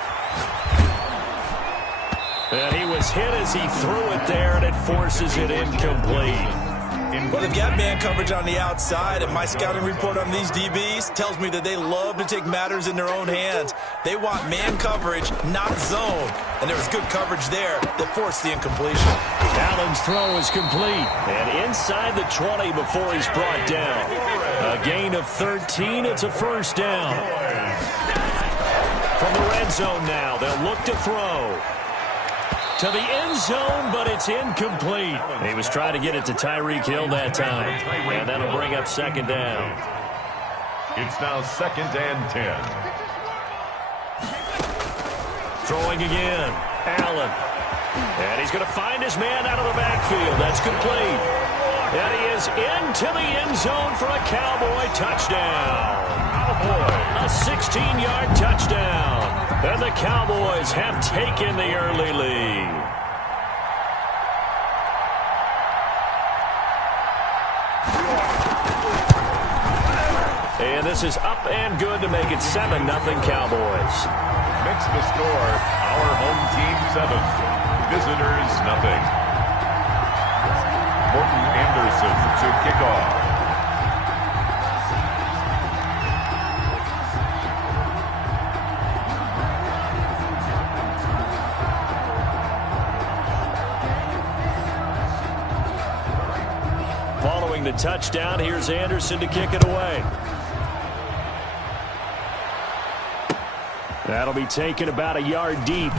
And he was hit as he threw it there, and it forces it incomplete. Well, they've got man coverage on the outside, and my scouting report on these DBs tells me that they love to take matters in their own hands. They want man coverage, not zone. And there was good coverage there that forced the incompletion. Allen's throw is complete. And inside the 20 before he's brought down. A gain of 13. It's a 1st down. From the red zone now, they'll look to throw. To the end zone, but it's incomplete. He was trying to get it to Tyreek Hill that time. And that'll bring up 2nd down. It's now 2nd and 10. Throwing again. Allen. And he's going to find his man out of the backfield. That's complete. And he is into the end zone for a Cowboy touchdown. A 16-yard touchdown. And the Cowboys have taken the early lead. this is up and good to make it 7-0 Cowboys. Mix the score. Our home team 7, visitors nothing. Morton Anderson to kick off. Following the touchdown, here's Anderson to kick it away. That'll be taken about a yard deep.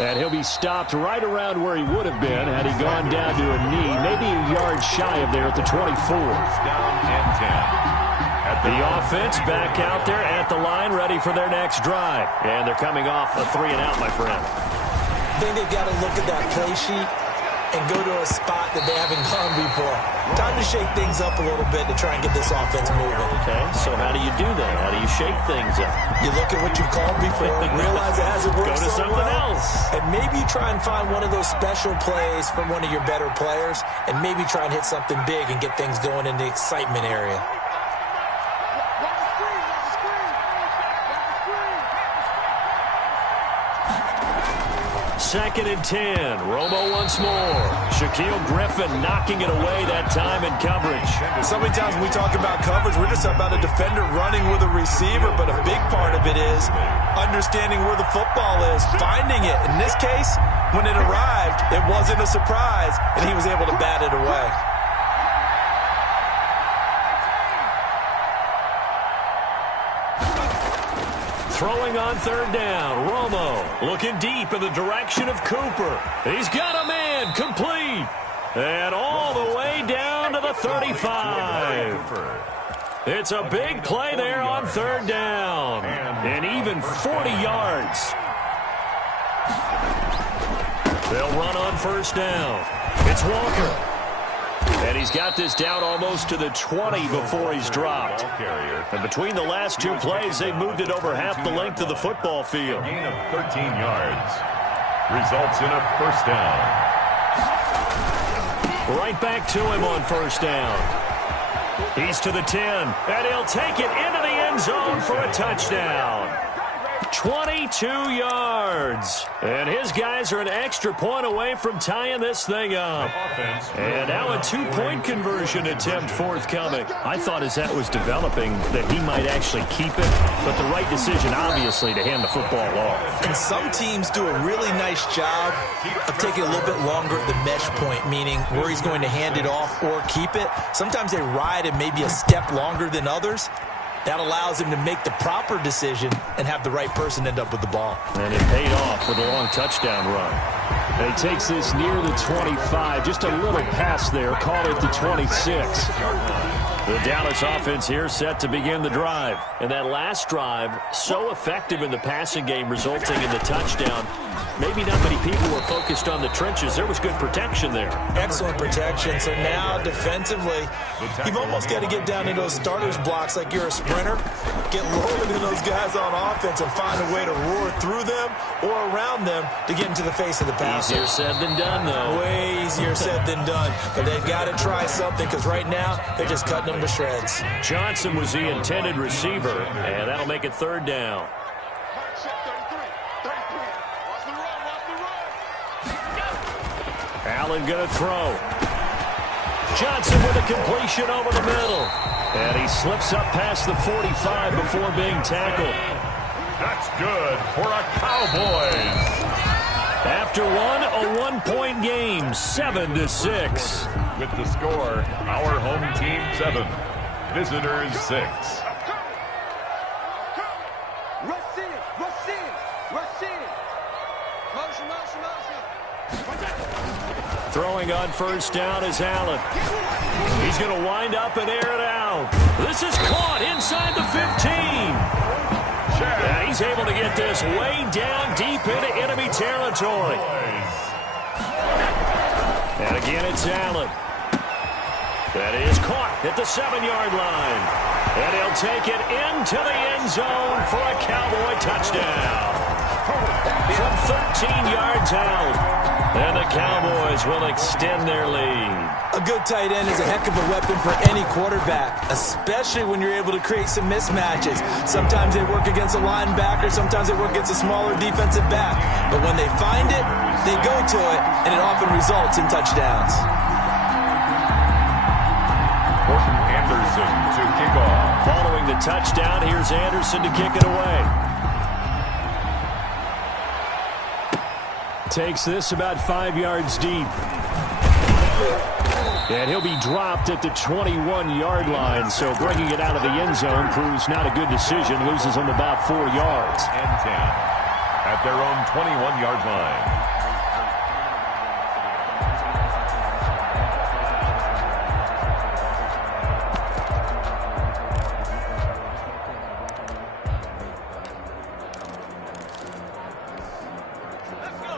And he'll be stopped right around where he would have been had he gone down to a knee, maybe a yard shy of there at the 24. Down and 10. The offense back out there at the line, ready for their next drive. And they're coming off a 3-and-out, my friend. I think they've got to look at that play sheet and go to a spot that they haven't gone before. Time to shake things up a little bit to try and get this offense moving. Okay, so how do you do that? How do you shake things up? You look at what you've called before, realize it hasn't worked Go to so something well, else. and maybe try and find one of those special plays from one of your better players, and maybe try and hit something big and get things going in the excitement area. 2nd and 10. Romo once more. Shaquille Griffin knocking it away that time in coverage. So many times when we talk about coverage, we're just about a defender running with a receiver, but a big part of it is understanding where the football is, finding it. In this case, when it arrived, it wasn't a surprise, and he was able to bat it away. Throwing on 3rd down. Romo looking deep in the direction of Cooper. He's got a man complete. And all the way down to the 35. It's a big play there on 3rd down. And even 40 yards. They'll run on 1st down. It's Walker. And he's got this down almost to the 20 before he's dropped. And between the last 2 plays, they've moved it over half the length of the football field. Gain of 13 yards. Results in a 1st down. Right back to him on 1st down. He's to the 10, and he'll take it into the end zone for a touchdown. 22 yards. And his guys are an extra point away from tying this thing up. And now a 2-point conversion attempt forthcoming. I thought as that was developing that he might actually keep it, but the right decision, obviously, to hand the football off. And some teams do a really nice job of taking a little bit longer at the mesh point, meaning where he's going to hand it off or keep it. Sometimes they ride it maybe a step longer than others. That allows him to make the proper decision and have the right person end up with the ball. And it paid off with a long touchdown run. And he takes this near the 25, just a little pass there, call it the 26. The Dallas offense here set to begin the drive. And that last drive, so effective in the passing game, resulting in the touchdown. Maybe not many people were focused on the trenches. There was good protection there. Excellent protection. So now defensively, you've almost got to get down in those starters blocks like you're a sprinter. Get lower than those guys on offense and find a way to roar through them or around them to get into the face of the passer. Easier said than done, though. Way easier said than done. But they've got to try something because right now they're just cutting them to shreds. Johnson was the intended receiver, and that'll make it 3rd down. Allen going to throw. Johnson with a completion over the middle. And he slips up past the 45 before being tackled. That's good for a Cowboys. After a 1-point game, 7-6. With the score, our home team 7, visitors 6. Rush in, rush in, rush in. Motion, motion, motion. Throwing on 1st down is Allen. He's going to wind up and air it out. This is caught inside the 15. And he's able to get this way down deep into enemy territory. And again, it's Allen. That is caught at the 7-yard line. And he'll take it into the end zone for a Cowboy touchdown. From 13 yards out. And the Cowboys will extend their lead. A good tight end is a heck of a weapon for any quarterback, especially when you're able to create some mismatches. Sometimes they work against a linebacker, sometimes they work against a smaller defensive back. But when they find it, they go to it, and it often results in touchdowns. Morton Anderson to kick off. Following the touchdown, here's Anderson to kick it away. Takes this about 5 yards deep. And he'll be dropped at the 21-yard line, so bringing it out of the end zone proves not a good decision. Loses him about 4 yards. And 10 at their own 21-yard line.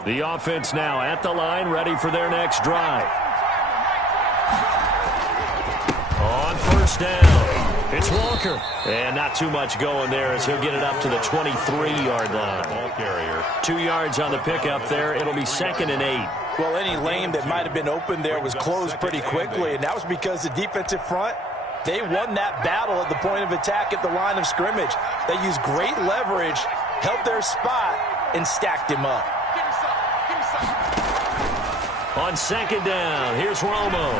The offense now at the line, ready for their next drive. On first down, it's Walker. And not too much going there as he'll get it up to the 23-yard line. Ball carrier. 2 yards on the pickup there. It'll be 2nd and 8. Well, any lane that might have been open there was closed pretty quickly, and that was because the defensive front, they won that battle at the point of attack at the line of scrimmage. They used great leverage, held their spot, and stacked him up. On 2nd down, here's Romo.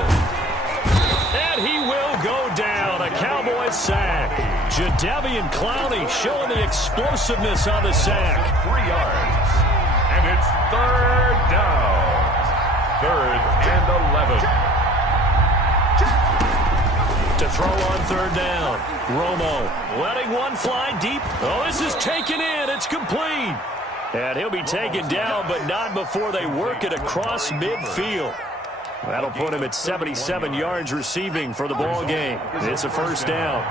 And he will go down. A Cowboys sack. Jadeveon Clowney showing the explosiveness on the sack. 3 yards. And it's 3rd down. 3rd and 11. To throw on 3rd down. Romo letting one fly deep. Oh, this is taken in. It's complete. And he'll be taken down, but not before they work it across midfield. That'll put him at 77 yards receiving for the ball game. It's a 1st down.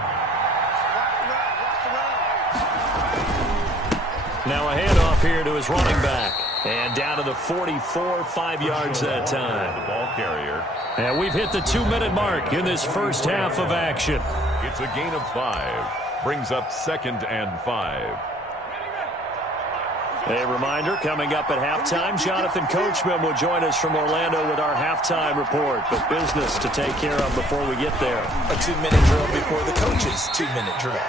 Now a handoff here to his running back. And down to the 44, 5 yards that time. The ball carrier. And we've hit the 2-minute mark in this first half of action. It's a gain of 5. Brings up 2nd and 5. A reminder, coming up at halftime, Jonathan Coachman will join us from Orlando with our halftime report. But business to take care of before we get there. A 2-minute drill before the coach's 2-minute drill.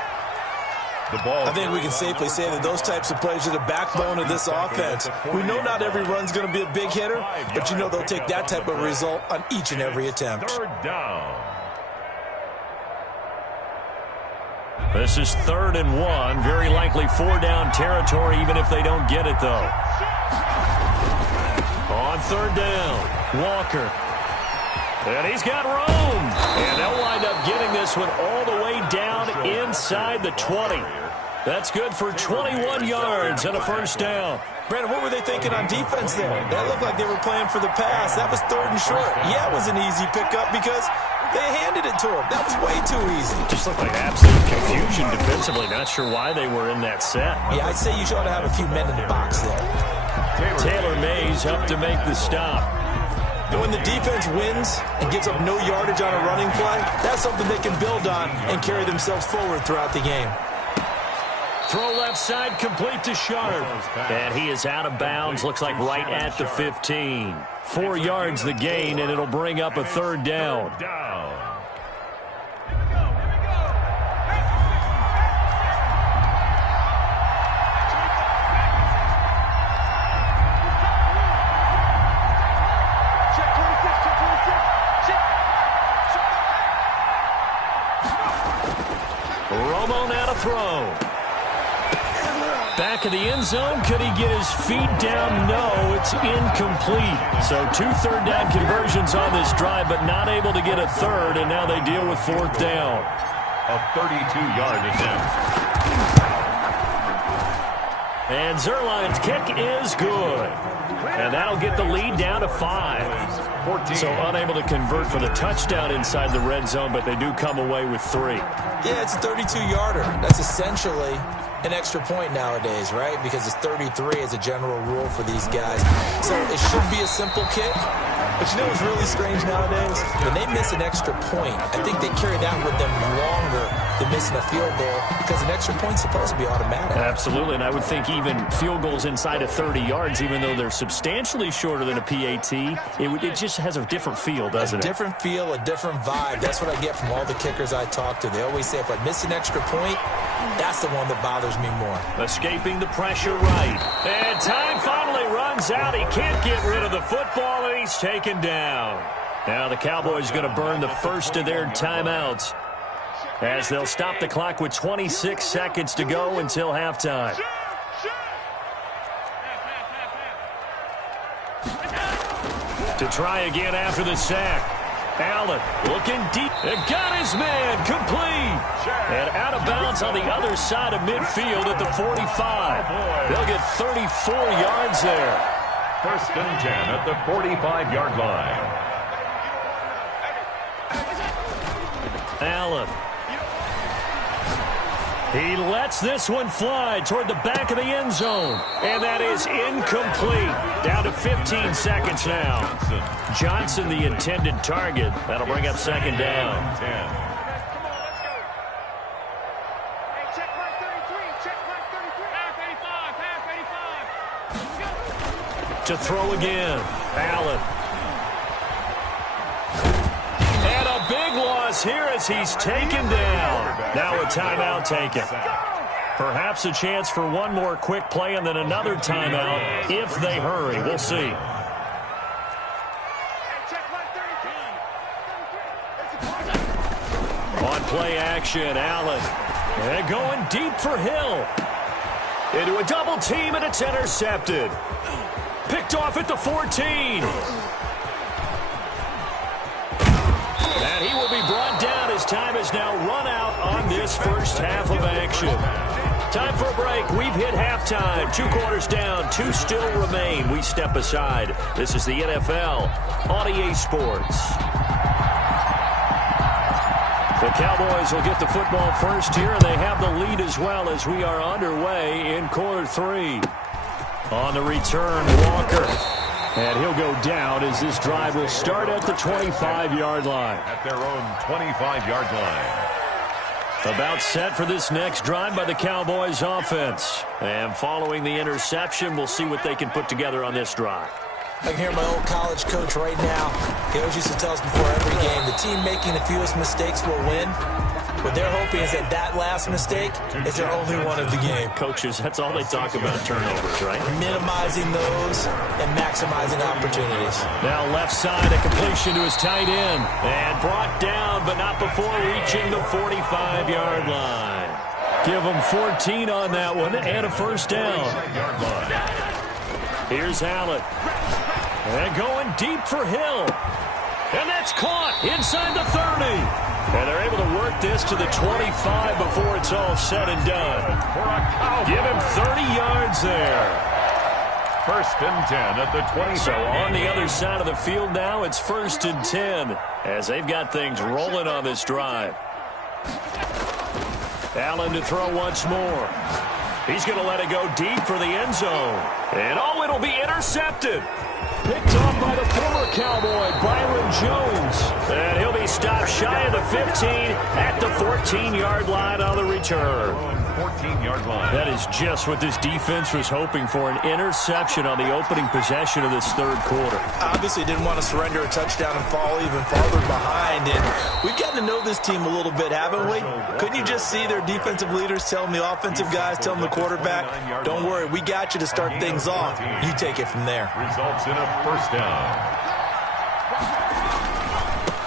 The ball. I think we can safely say that those types of plays are the backbone of this offense. We know not every run's going to be a big hitter, but you know they'll take that type of result on each and every attempt. 3rd down. This is 3rd and 1. Very likely 4-down territory, even if they don't get it, though. On 3rd down, Walker. And he's got room. And they'll wind up getting this one all the way down inside the 20. That's good for 21 yards and a 1st down. Brandon, what were they thinking on defense there? That looked like they were playing for the pass. That was 3rd and short. Yeah, it was an easy pickup because they handed it to him. That was way too easy. Just looked like absolute confusion defensively. Not sure why they were in that set. Yeah, I'd say you ought to have a few men in the box there. Taylor Mays up to make the stop. And when the defense wins and gives up no yardage on a running play, that's something they can build on and carry themselves forward throughout the game. Throw left side, complete to Sharp. And he is out of bounds, looks like right at the 15. 4 yards the gain, and it'll bring up a 3rd down. Romo now to throw. Back of the end zone. Could he get his feet down? No, it's incomplete. So 2 third-down conversions on this drive, but not able to get a 3rd, and now they deal with 4th down. A 32-yard attempt. And Zuerlein's kick is good. And that'll get the lead down to 5. 14. So unable to convert for the touchdown inside the red zone, but they do come away with 3. Yeah, it's a 32-yarder. That's essentially an extra point nowadays, right? Because it's 33 as a general rule for these guys. So it should be a simple kick. But you know what's really strange nowadays? When they miss an extra point, I think they carry that with them longer than missing a field goal because an extra point's supposed to be automatic. Absolutely, and I would think even field goals inside of 30 yards, even though they're substantially shorter than a PAT, it just has a different feel, doesn't it? A different feel, a different vibe. That's what I get from all the kickers I talk to. They always say if I miss an extra point, that's the one that bothers me more. Escaping the pressure right. And time finally runs out. He can't get rid of the football, and he's taken down. Now the Cowboys going to burn the first of their timeouts as they'll stop the clock with 26 seconds to go until halftime. To try again after the sack. Allen looking deep. And got his man complete. And out of bounds on the other side of midfield at the 45. They'll get 34 yards there. First and 10 at the 45-yard line. Allen. He lets this one fly toward the back of the end zone. And that is incomplete. Down to 15 seconds now. Johnson, the intended target. That'll bring up second down. To throw again. Allen. And a big loss here as he's taken down. Now a timeout taken. Perhaps a chance for one more quick play and then another timeout if they hurry. We'll see. On play action, Allen. And going deep for Hill. Into a double team, and it's intercepted. Picked off at the 14. And he will be brought down as time has now run out on this first half of action. Time for a break. We've hit halftime. 2 quarters down. 2 still remain. We step aside. This is the NFL on EA Sports. The Cowboys will get the football first here, and they have the lead as well as we are underway in quarter 3. On the return, Walker. And he'll go down as this drive will start at the 25-yard line. At their own 25-yard line. About set for this next drive by the Cowboys offense. And following the interception, we'll see what they can put together on this drive. I can hear my old college coach right now. He always used to tell us before every game, the team making the fewest mistakes will win. What they're hoping is that last mistake is their only one of the game. Coaches, that's all they talk about, turnovers, right? Minimizing those and maximizing opportunities. Now left side, a completion to his tight end. And brought down, but not before reaching the 45-yard line. Give him 14 on that one and a first down. Here's Allen. And going deep for Hill. And that's caught inside the 30. And they're able to work this to the 25 before it's all said and done. Give him 30 yards there. First and 10 at the 20. So on the other side of the field now, it's first and 10 as they've got things rolling on this drive. Allen to throw once more. He's going to let it go deep for the end zone. And oh, it'll be intercepted. Picked off by the former Cowboy, Byron Jones. And he'll be stopped shy of the 15 at the 14-yard line on the return. 14-yard line. That is just what this defense was hoping for, an interception on the opening possession of this third quarter. Obviously didn't want to surrender a touchdown and fall even farther behind. And we've gotten to know this team a little bit, haven't we? Couldn't you just see their defensive leaders telling the offensive guys, telling the quarterback, don't worry, we got you to start things off. You take it from there. Results in a first down.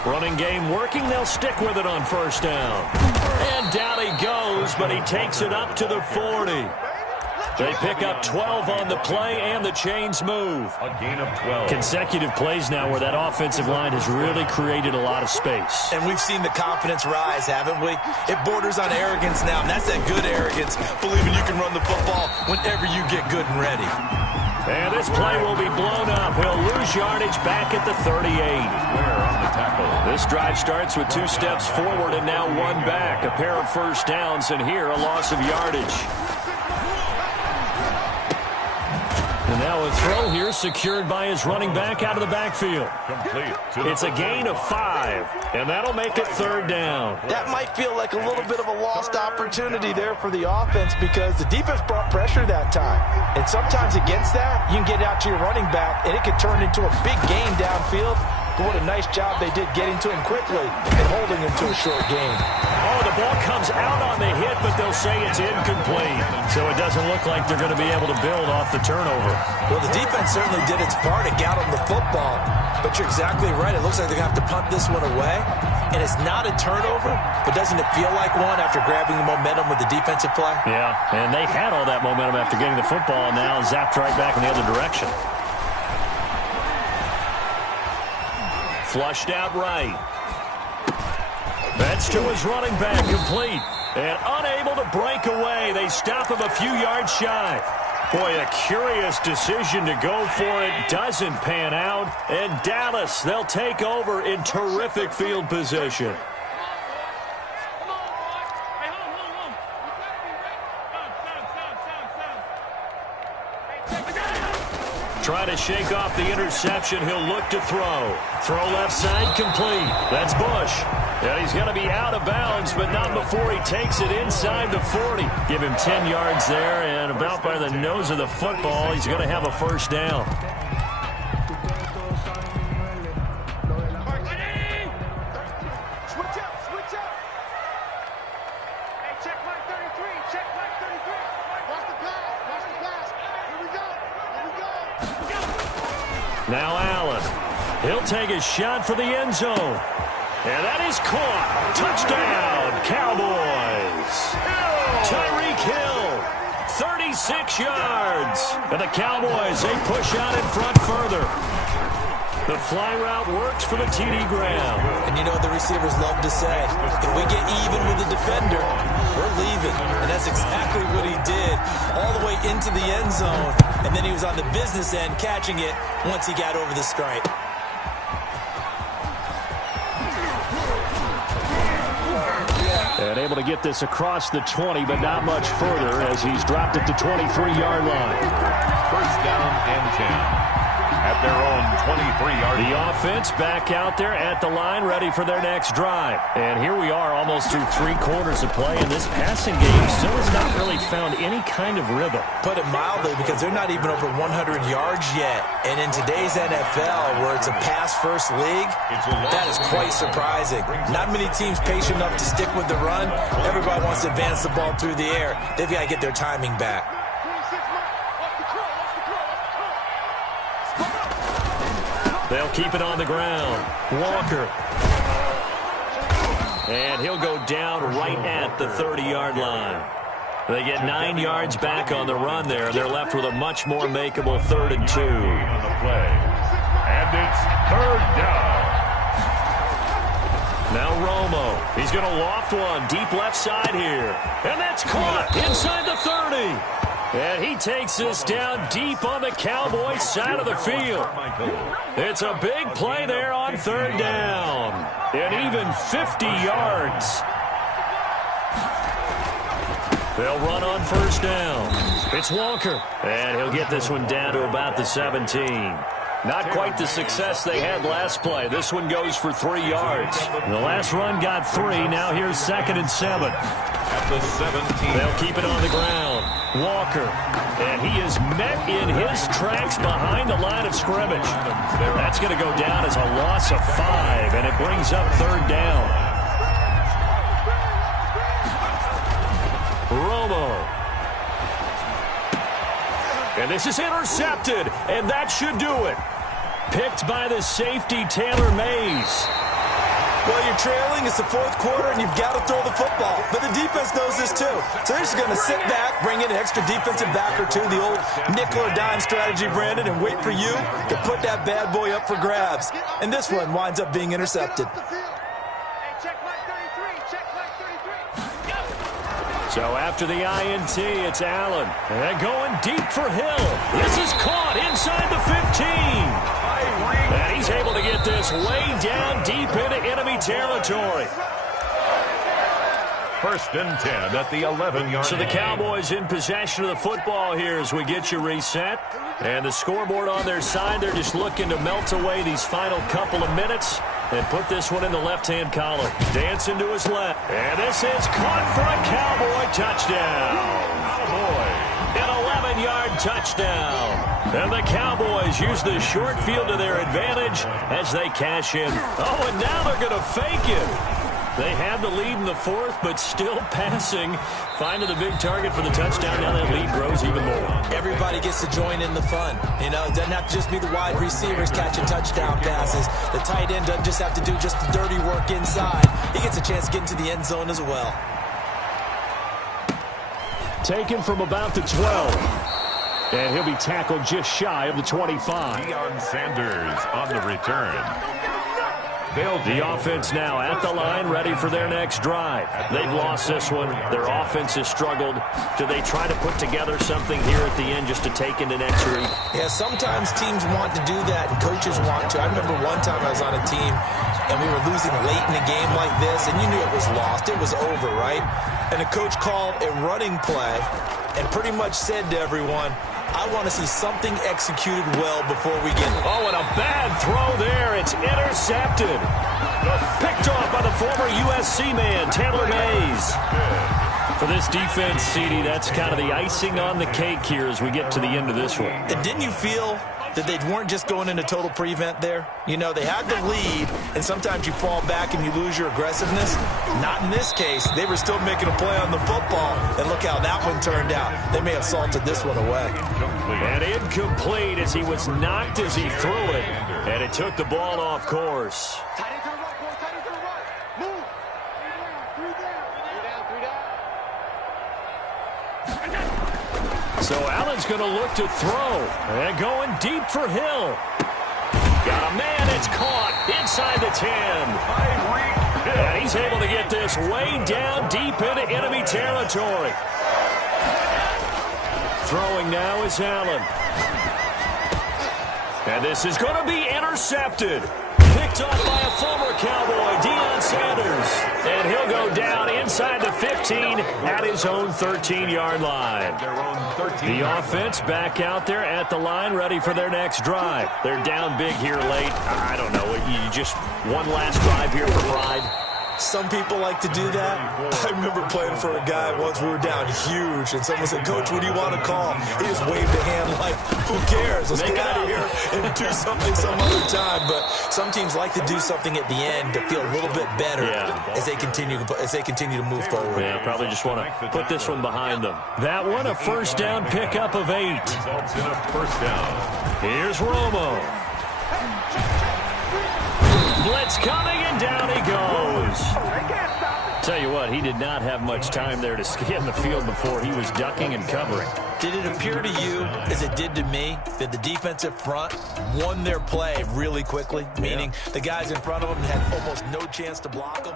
Running game working. They'll stick with it on first down. And down he goes, but he takes it up to the 40. They pick up 12 on the play, and the chains move. A gain of 12. Consecutive plays now where that offensive line has really created a lot of space. And we've seen the confidence rise, haven't we? It borders on arrogance now, and that's that good arrogance, believing you can run the football whenever you get good and ready. And this play will be blown up. He'll lose yardage back at the 38. Where on the tackle? This drive starts with 2 steps forward and now 1 back. A pair of first downs, and here a loss of yardage. And now a throw here secured by his running back out of the backfield. It's a gain of 5, and that'll make it 3rd down. That might feel like a little bit of a lost opportunity there for the offense because the defense brought pressure that time. And sometimes against that, you can get out to your running back, and it could turn into a big gain downfield. But what a nice job they did getting to him quickly and holding him to a short gain. Oh, the ball comes out on the hit, but they'll say it's incomplete. So it doesn't look like they're going to be able to build off the turnover. Well, the defense certainly did its part to get on the football. But you're exactly right. It looks like they're going to have to punt this one away. And it's not a turnover, but doesn't it feel like one after grabbing the momentum with the defensive play? Yeah, and they had all that momentum after getting the football, and now zapped right back in the other direction. Flushed out right. That's to his running back, complete. And unable to break away. They stop him a few yards shy. Boy, a curious decision to go for it. Doesn't pan out. And Dallas, they'll take over in terrific field position. Try to shake off the interception. He'll look to throw. Throw left side, complete. That's Bush. And he's going to be out of bounds, but not before he takes it inside the 40. Give him 10 yards there, and about by the nose of the football, he's going to have a 1st down. Switch up, switch up. Hey, check mark 33, check mark 33. Watch the pass, watch the pass. Here we go, here we go. Now Allen. He'll take a shot for the end zone. And that is caught. Touchdown, Cowboys. Tyreek Hill, 36 yards. And the Cowboys, they push out in front further. The fly route works for the TD Graham. And you know what the receivers love to say? If we get even with the defender, we're leaving. And that's exactly what he did all the way into the end zone. And then he was on the business end catching it once he got over the stripe. And able to get this across the 20, but not much further as he's dropped it to 23-yard line. 1st down and 10. At their own 23-yard line. The offense back out there at the line, ready for their next drive. And here we are almost through 3 quarters of play, and this passing game still has not really found any kind of rhythm. Put it mildly, because they're not even over 100 yards yet. And in today's NFL, where it's a pass-first league, that is quite surprising. Not many teams patient enough to stick with the run. Everybody wants to advance the ball through the air. They've got to get their timing back. They'll keep it on the ground. Walker. And he'll go down right at the 30-yard line. They get 9 yards back on the run there. They're left with a much more makeable 3rd and 2. On the play. And it's 3rd down. Now Romo. He's going to loft one deep left side here. And that's caught inside the 30. And he takes this down deep on the Cowboys side of the field. It's a big play there on 3rd down. And even 50 yards. They'll run on 1st down. It's Walker. And he'll get this one down to about the 17. Not quite the success they had last play. This one goes for 3 yards. The last run got 3. Now here's 2nd and 7. At the 17. They'll keep it on the ground. Walker. And he is met in his tracks behind the line of scrimmage. That's going to go down as a loss of 5, and it brings up 3rd down. Romo. And this is intercepted, and that should do it. Picked by the safety, Taylor Mays. Well, you're trailing. It's the 4th quarter, and you've got to throw the football. But the defense knows this, too. So they're just going to sit back, bring in an extra defensive back or two, the old nickel or dime strategy, Brandon, and wait for you to put that bad boy up for grabs. And this one winds up being intercepted. So after the INT, it's Allen. And going deep for Hill. This is caught inside the 15. And he's able to get this way down deep into enemy territory. First and 10 at the 11-yard So the Cowboys in possession of the football here as we get you reset. And the scoreboard on their side, they're just looking to melt away these final couple of minutes and put this one in the left-hand column. Dancing to his left. And this is caught for a Cowboy touchdown. An 11-yard touchdown. And the Cowboys use the short field to their advantage as they cash in. Oh, and now they're going to fake it. They had the lead in the fourth, but still passing. Finding the big target for the touchdown. Now that lead grows even more. Everybody gets to join in the fun. You know, it doesn't have to just be the wide receivers catching touchdown passes. The tight end doesn't just have to do just the dirty work inside. He gets a chance to get into the end zone as well. Taken from about the 12. And he'll be tackled just shy of the 25. Deion Sanders on the return. The offense now at the line, ready for their next drive. They've lost this one. Their offense has struggled. Do they try to put together something here at the end just to take into next week? Yeah, sometimes teams want to do that and coaches want to. I remember one time I was on a team and we were losing late in a game like this, and you knew it was lost. It was over, right? And the coach called a running play and pretty much said to everyone, I want to see something executed well before we get it. Oh, and a bad throw there. It's intercepted. Picked off by the former USC man, Taylor Mays. For this defense, CD, that's kind of the icing on the cake here as we get to the end of this one. And didn't you feel that they weren't just going into total prevent there? You know, they had the lead, and sometimes you fall back and you lose your aggressiveness. Not in this case. They were still making a play on the football, and look how that one turned out. They may have salted this one away. And incomplete as he was knocked as he threw it, and it took the ball off course. Tight end to the right, boys. Tight end to the right. Move. Three down. So Allen's going to look to throw. And going deep for Hill. Got a man, it's caught inside the 10. And he's able to get this way down deep into enemy territory. Throwing now is Allen. And this is going to be intercepted. Picked off by a former Cowboy, Deion Sanders. And he'll go down inside the 15 at his own 13-yard line. The offense back out there at the line, ready for their next drive. They're down big here late. I don't know. You just one last drive here for pride. Some people like to do that. I remember playing for a guy once. We were down huge, and someone said, Coach, what do you want to call? He just waved a hand like, who cares? Let's get out of here and do something some other time. But some teams like to do something at the end to feel a little bit better as they continue to move forward. Yeah, probably just want to put this one behind them. That one, a first down pickup of 8. Results in a first down. Here's Romo. Blitz coming, and down he goes. Tell you what, he did not have much time there to scan the field before he was ducking and covering. Did it appear to you, as it did to me, that the defensive front won their play really quickly? Meaning the guys in front of them had almost no chance to block them.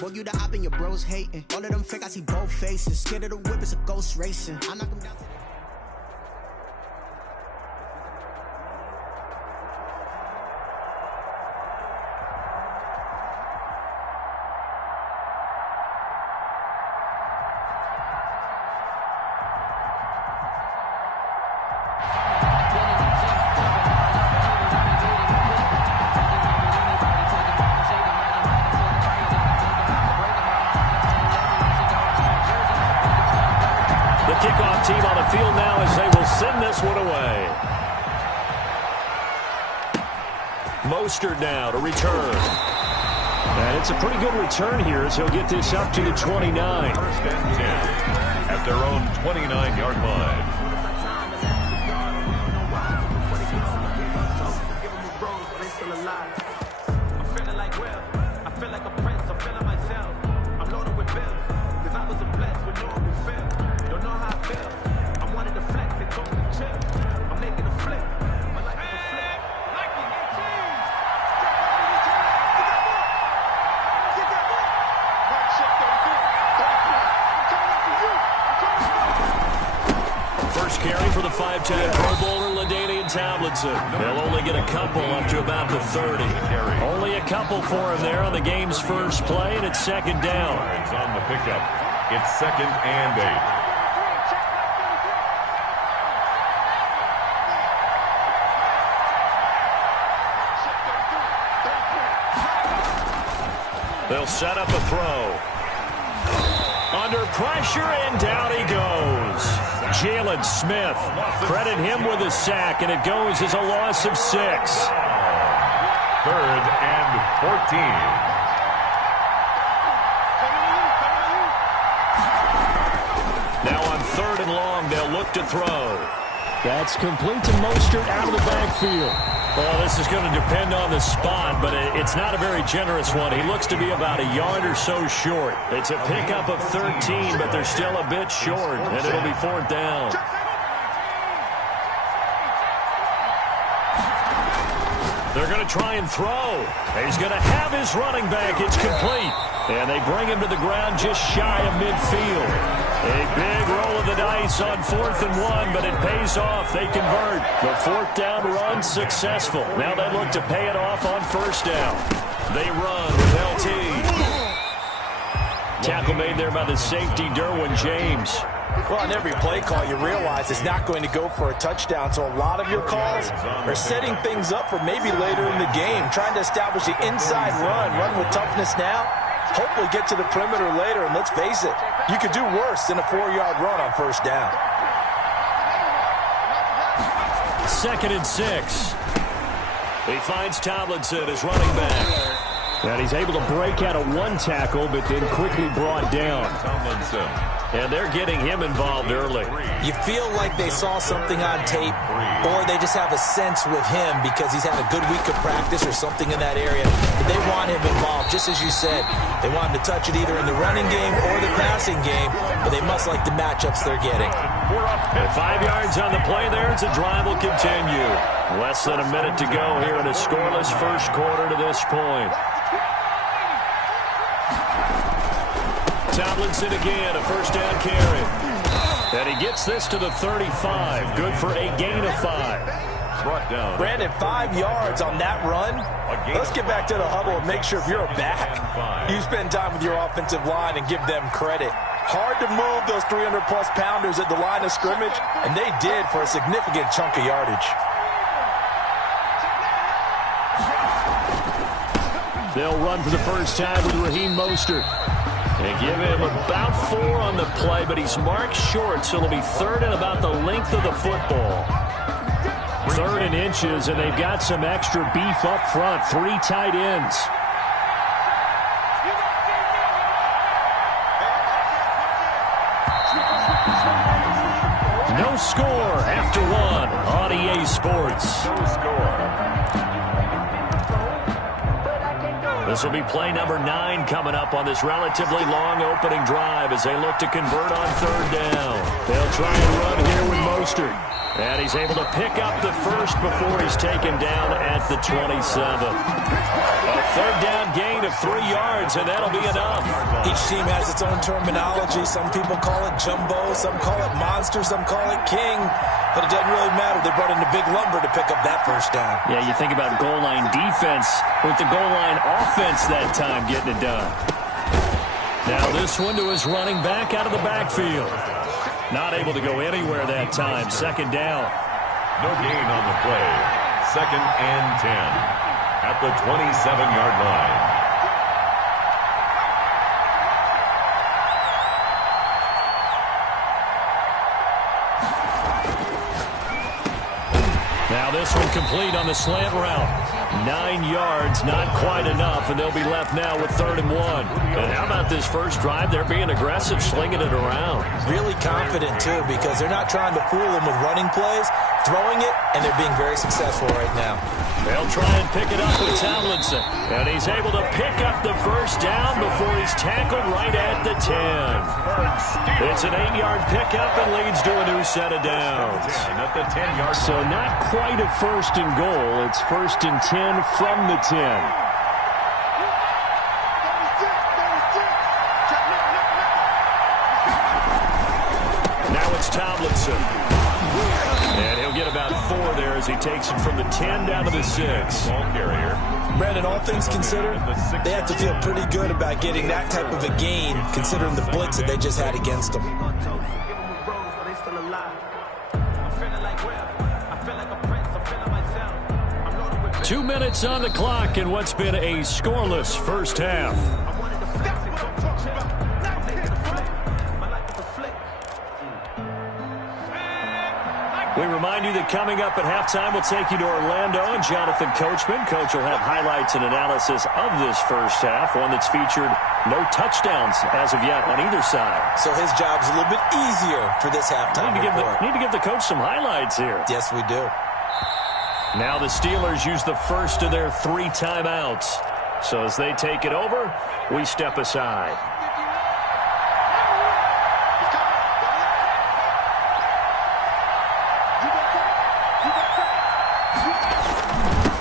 Boy, you the op and your bros hating. All of them fake, I see both faces. Scared of the whip, it's a ghost racing. I knock them down. Kickoff team on the field now as they will send this one away. Mostert now to return. And it's a pretty good return here as he'll get this up to the 29. First and 10 at their own 29-yard line. Carry for the 5-time Pro Bowler, LaDainian Tomlinson. They'll only get a couple up to about the 30. Only a couple for him there on the game's first play, and it's second down. It's on the pickup. It's 2nd and 8. They'll set up a throw. Under pressure, and down he goes. Jalen Smith, credit him with a sack, and it goes as a loss of 6. 3rd and 14. Now on 3rd and long, they'll look to throw. That's complete to Mostert out of the backfield. Well, this is going to depend on the spot, but it's not a very generous one. He looks to be about a yard or so short. It's a pickup of 13, but they're still a bit short, and it'll be 4th down. They're going to try and throw. He's going to have his running back. It's complete. And they bring him to the ground just shy of midfield. A big roll of the dice on 4th and 1, but it pays off. They convert. The 4th down run successful. Now they look to pay it off on 1st down. They run with LT. Tackle made there by the safety, Derwin James. Well, on every play call, you realize it's not going to go for a touchdown, so a lot of your calls are setting things up for maybe later in the game, trying to establish the inside run with toughness now, hopefully get to the perimeter later, and let's face it, you could do worse than a 4-yard run on 1st down. 2nd and 6. He finds Tomlinson as running back. And he's able to break out of one tackle, but then quickly brought down. Tomlinson. And they're getting him involved early. You feel like they saw something on tape, or they just have a sense with him because he's had a good week of practice or something in that area. But they want him involved, just as you said. They want him to touch it either in the running game or the passing game, but they must like the matchups they're getting. And 5 yards on the play there as the drive will continue. Less than a minute to go here in a scoreless first quarter to this point. Tomlinson again, a 1st down carry. And he gets this to the 35. Good for a gain of 5. Brought down. Brandon, 5 yards on that run. Let's get back to the huddle and make sure if you're a back, you spend time with your offensive line and give them credit. Hard to move those 300-plus pounders at the line of scrimmage, and they did for a significant chunk of yardage. They'll run for the first time with Raheem Mostert. They give him about 4 on the play, but he's marked short, so it'll be 3rd and about the length of the football. 3rd and inches, and they've got some extra beef up front. 3 tight ends. No score after 1 on EA Sports. No score. This will be play number 9 coming up on this relatively long opening drive as they look to convert on 3rd down. They'll try and run here with Mostert. And he's able to pick up the first before he's taken down at the 27. A 3rd down gain of 3 yards, and that'll be enough. Each team has its own terminology. Some people call it jumbo, some call it monster, some call it king. But it doesn't really matter. They brought in the big lumber to pick up that 1st down. Yeah, you think about goal line defense with the goal line offense that time getting it done. Now this one to his running back out of the backfield. Not able to go anywhere that time. 2nd down. No gain on the play. 2nd and 10 at the 27-yard line. Now this one complete on the slant route. 9 yards, not quite enough, and they'll be left now with 3rd and 1. And how about this first drive? They're being aggressive, slinging it around. Really confident, too, because they're not trying to fool them with running plays, throwing it, and they're being very successful right now. They'll try and pick it up with Tomlinson. And he's able to pick up the first down before he's tackled right at the 10. It's an 8-yard pickup and leads to a new set of downs. At the 10-yard So not quite a 1st and goal. It's 1st and 10 from the 10. Now it's Tomlinson. And he'll get about 4 there as he takes it from the 10 down to the 6. ball carrier. Brandon, all things considered, they have to feel pretty good about getting that type of a gain, considering the blitz that they just had against them. 2 minutes on the clock in what's been a scoreless first half. We remind you that coming up at halftime, we'll take you to Orlando and Jonathan Coachman. Coach will have highlights and analysis of this first half, one that's featured no touchdowns as of yet on either side. So his job's a little bit easier for this halftime report. Need to give the coach some highlights here. Yes, we do. Now the Steelers use the first of their 3 timeouts. So as they take it over, we step aside.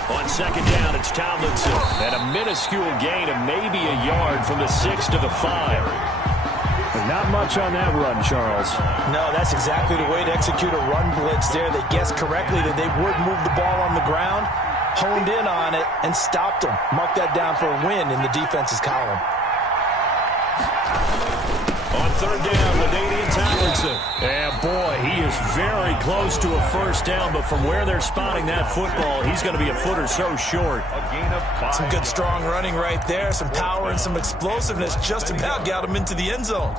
On 2nd down, it's Tomlinson. And a minuscule gain of maybe a yard from the 6 to the 5. Not much on that run, Charles. No, that's exactly the way to execute a run blitz there. They guessed correctly that they would move the ball on the ground, honed in on it, and stopped them. Mark that down for a win in the defense's column. On 3rd down, LaDainian Tomlinson. And boy, he is very close to a first down, but from where they're spotting that football, he's going to be a foot or so short. A gain of 5. Some good strong running right there, some power and some explosiveness just about got him into the end zone.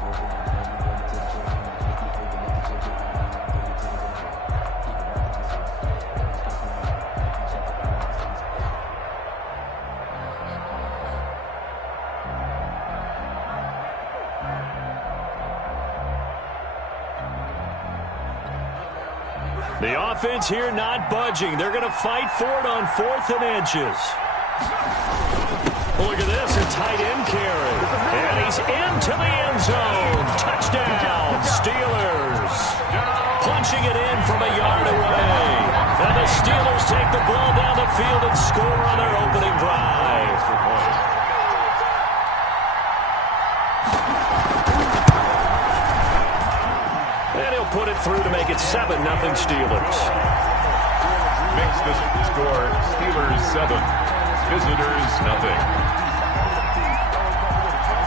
The offense here not budging. They're going to fight for it on 4th and inches. Look at this, a tight end carry. And he's into the end zone. Touchdown, Steelers. Punching it in from a yard away. And the Steelers take the ball down the field and score on their opening drive. Put it through to make it 7-0 Steelers. Makes the score Steelers 7, visitors nothing.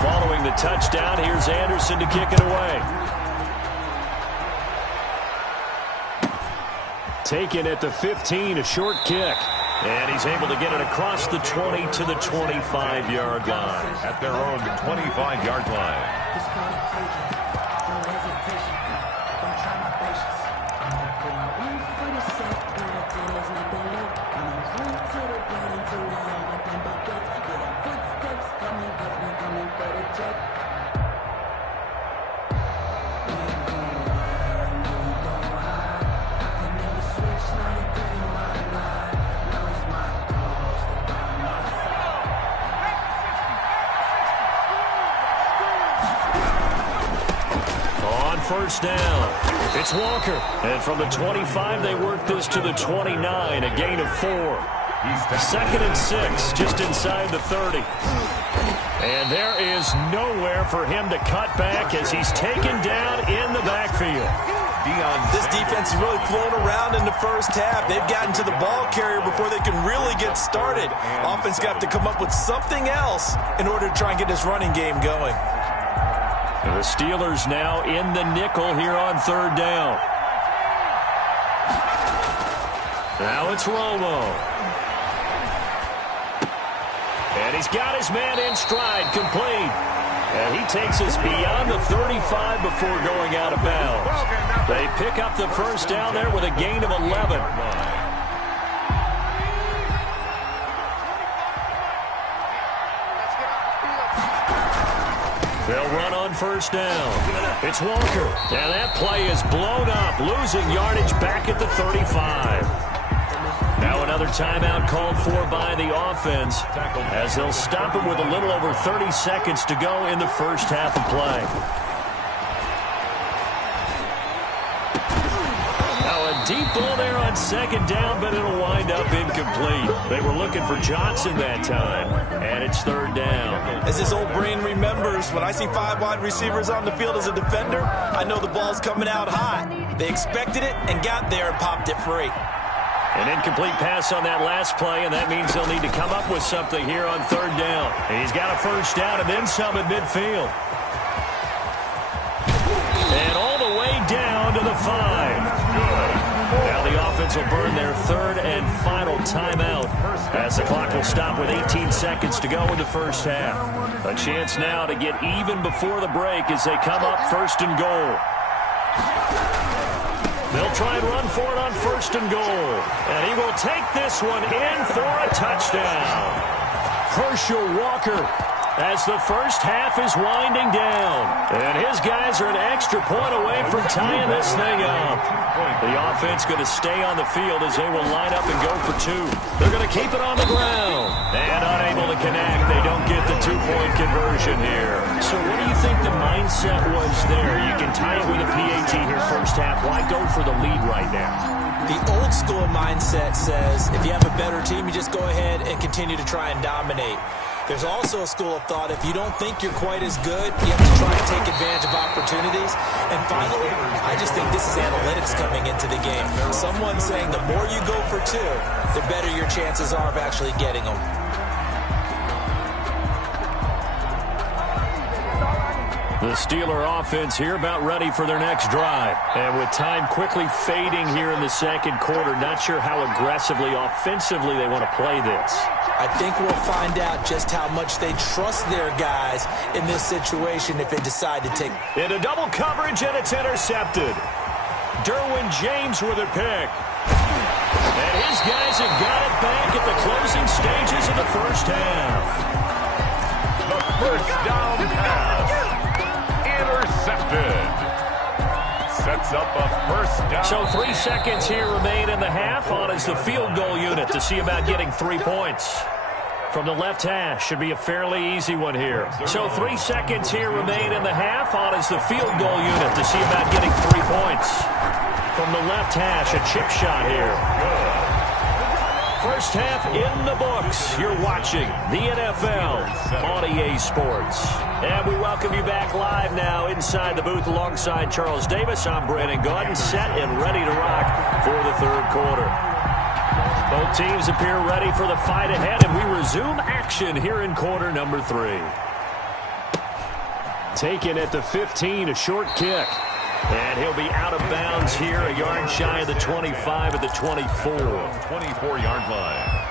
Following the touchdown, here's Anderson to kick it away. Taken at the 15, a short kick. And he's able to get it across the 20 to the 25-yard line. At their own 25-yard line. First down. It's Walker. And from the 25, they work this to the 29, a gain of 4. 2nd and 6, just inside the 30. And there is nowhere for him to cut back as he's taken down in the backfield. This defense is really flown around in the first half. They've gotten to the ball carrier before they can really get started. Offense got to come up with something else in order to try and get this running game going. The Steelers now in the nickel here on 3rd down. Now it's Romo. And he's got his man in stride, complete. And he takes us beyond the 35 before going out of bounds. They pick up the first down there with a gain of 11. They'll run on first down. It's Walker. And that play is blown up, losing yardage back at the 35. Now another timeout called for by the offense as they'll stop it with a little over 30 seconds to go in the first half of play. Deep ball there on second down, but it'll wind up incomplete. They were looking for Johnson that time, and it's third down. As his old brain remembers, when I see 5 wide receivers on the field as a defender, I know the ball's coming out hot. They expected it and got there and popped it free. An incomplete pass on that last play, and that means they'll need to come up with something here on third down. And he's got a first down and then some at midfield. And all the way down to the 5. Now the offense will burn their third and final timeout as the clock will stop with 18 seconds to go in the first half. A chance now to get even before the break as they come up first and goal. They'll try and run for it on first and goal. And he will take this one in for a touchdown. Herschel Walker as the first half is winding down. And his guys are an extra point away from tying this thing up. The offense going to stay on the field as they will line up and go for 2. They're going to keep it on the ground. And unable to connect. They don't get the 2-point conversion here. So what do you think the mindset was there? You can tie it with a PAT here first half. Why go for the lead right now? The old school mindset says if you have a better team, you just go ahead and continue to try and dominate. There's also a school of thought, if you don't think you're quite as good, you have to try and take advantage of opportunities. And finally, I just think this is analytics coming into the game. Someone saying the more you go for 2, the better your chances are of actually getting them. The Steeler offense here about ready for their next drive. And with time quickly fading here in the second quarter, not sure how aggressively, offensively they want to play this. I think we'll find out just how much they trust their guys in this situation if they decide to take. Into double coverage, and it's intercepted. Derwin James with a pick. And his guys have got it back at the closing stages of the first half. The first down pass. Intercepted. Sets up a first down. So 3 seconds here remain in the half on as the field goal unit to see about getting 3 points. From the left hash, should be a fairly easy one here. So 3 seconds here remain in the half on as the field goal unit to see about getting 3 points. From the left hash, a chip shot here. First half in the books. You're watching the NFL on EA Sports. And we welcome you back live now inside the booth alongside Charles Davis. I'm Brandon Gaudin, set and ready to rock for the third quarter. Both teams appear ready for the fight ahead, and we resume action here in quarter number 3. Taken at the 15, a short kick. And he'll be out of bounds here, a yard shy of the 25 at the 24. 24-yard line.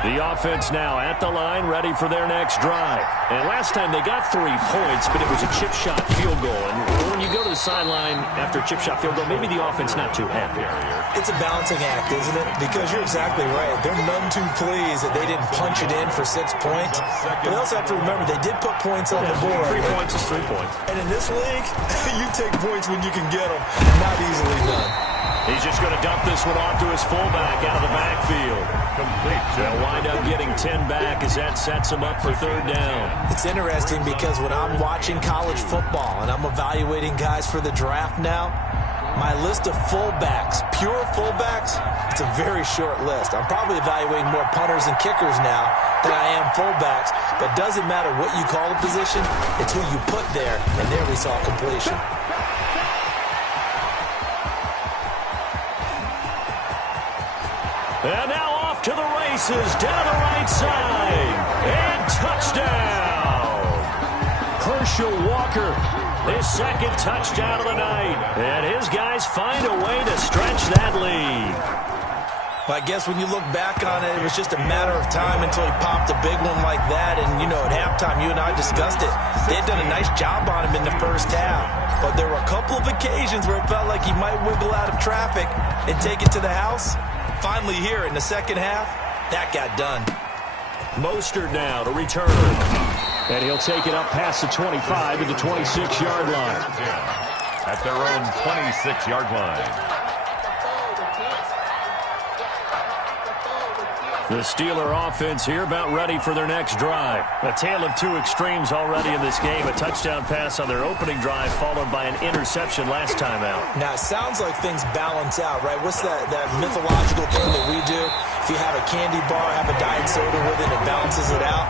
The offense now at the line, ready for their next drive. And last time they got 3 points, but it was a chip shot field goal. And when you go to the sideline after a chip shot field goal, maybe the offense not too happy. It's a balancing act, isn't it? Because you're exactly right. They're none too pleased that they didn't punch it in for 6 points. But they also have to remember they did put points on the board. 3 points is 3 points. And in this league, you take points when you can get them. Not easily done. He's just going to dump this one off to his fullback out of the backfield. Complete. They'll wind up getting 10 back as that sets him up for third down. It's interesting because when I'm watching college football and I'm evaluating guys for the draft now, my list of fullbacks, pure fullbacks, it's a very short list. I'm probably evaluating more punters and kickers now than I am fullbacks. But it doesn't matter what you call a position, it's who you put there, and there we saw completion. And now off to the races, down the right side, and touchdown! Herschel Walker, his second touchdown of the night, and his guys find a way to stretch that lead. I guess when you look back on it, it was just a matter of time until he popped a big one like that, and, you know, at halftime, you and I discussed it. They had done a nice job on him in the first half, but there were a couple of occasions where it felt like he might wiggle out of traffic and take it to the house. finally here in the second half, that got done. Mostert now to return. And he'll take it up past the 25 to the 26-yard line. At their own 26-yard line. The Steeler offense here about ready for their next drive. A tale of two extremes already in this game. A touchdown pass on their opening drive followed by an interception last time out. Now, it sounds like things balance out, right? What's that mythological thing that we do? If you have a candy bar, have a diet soda with it, it balances it out.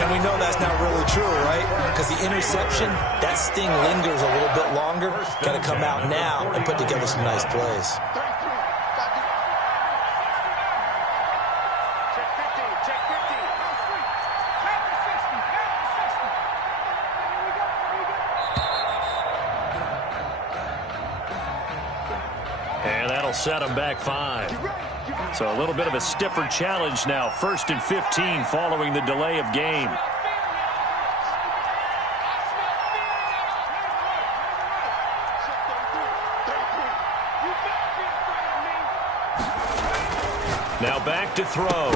And we know that's not really true, right? Because the interception, that sting lingers a little bit longer. Got to come out now and put together some nice plays. Set him back 5. So a little bit of a stiffer challenge now. 1st and 15 following the delay of game. Now back to throw.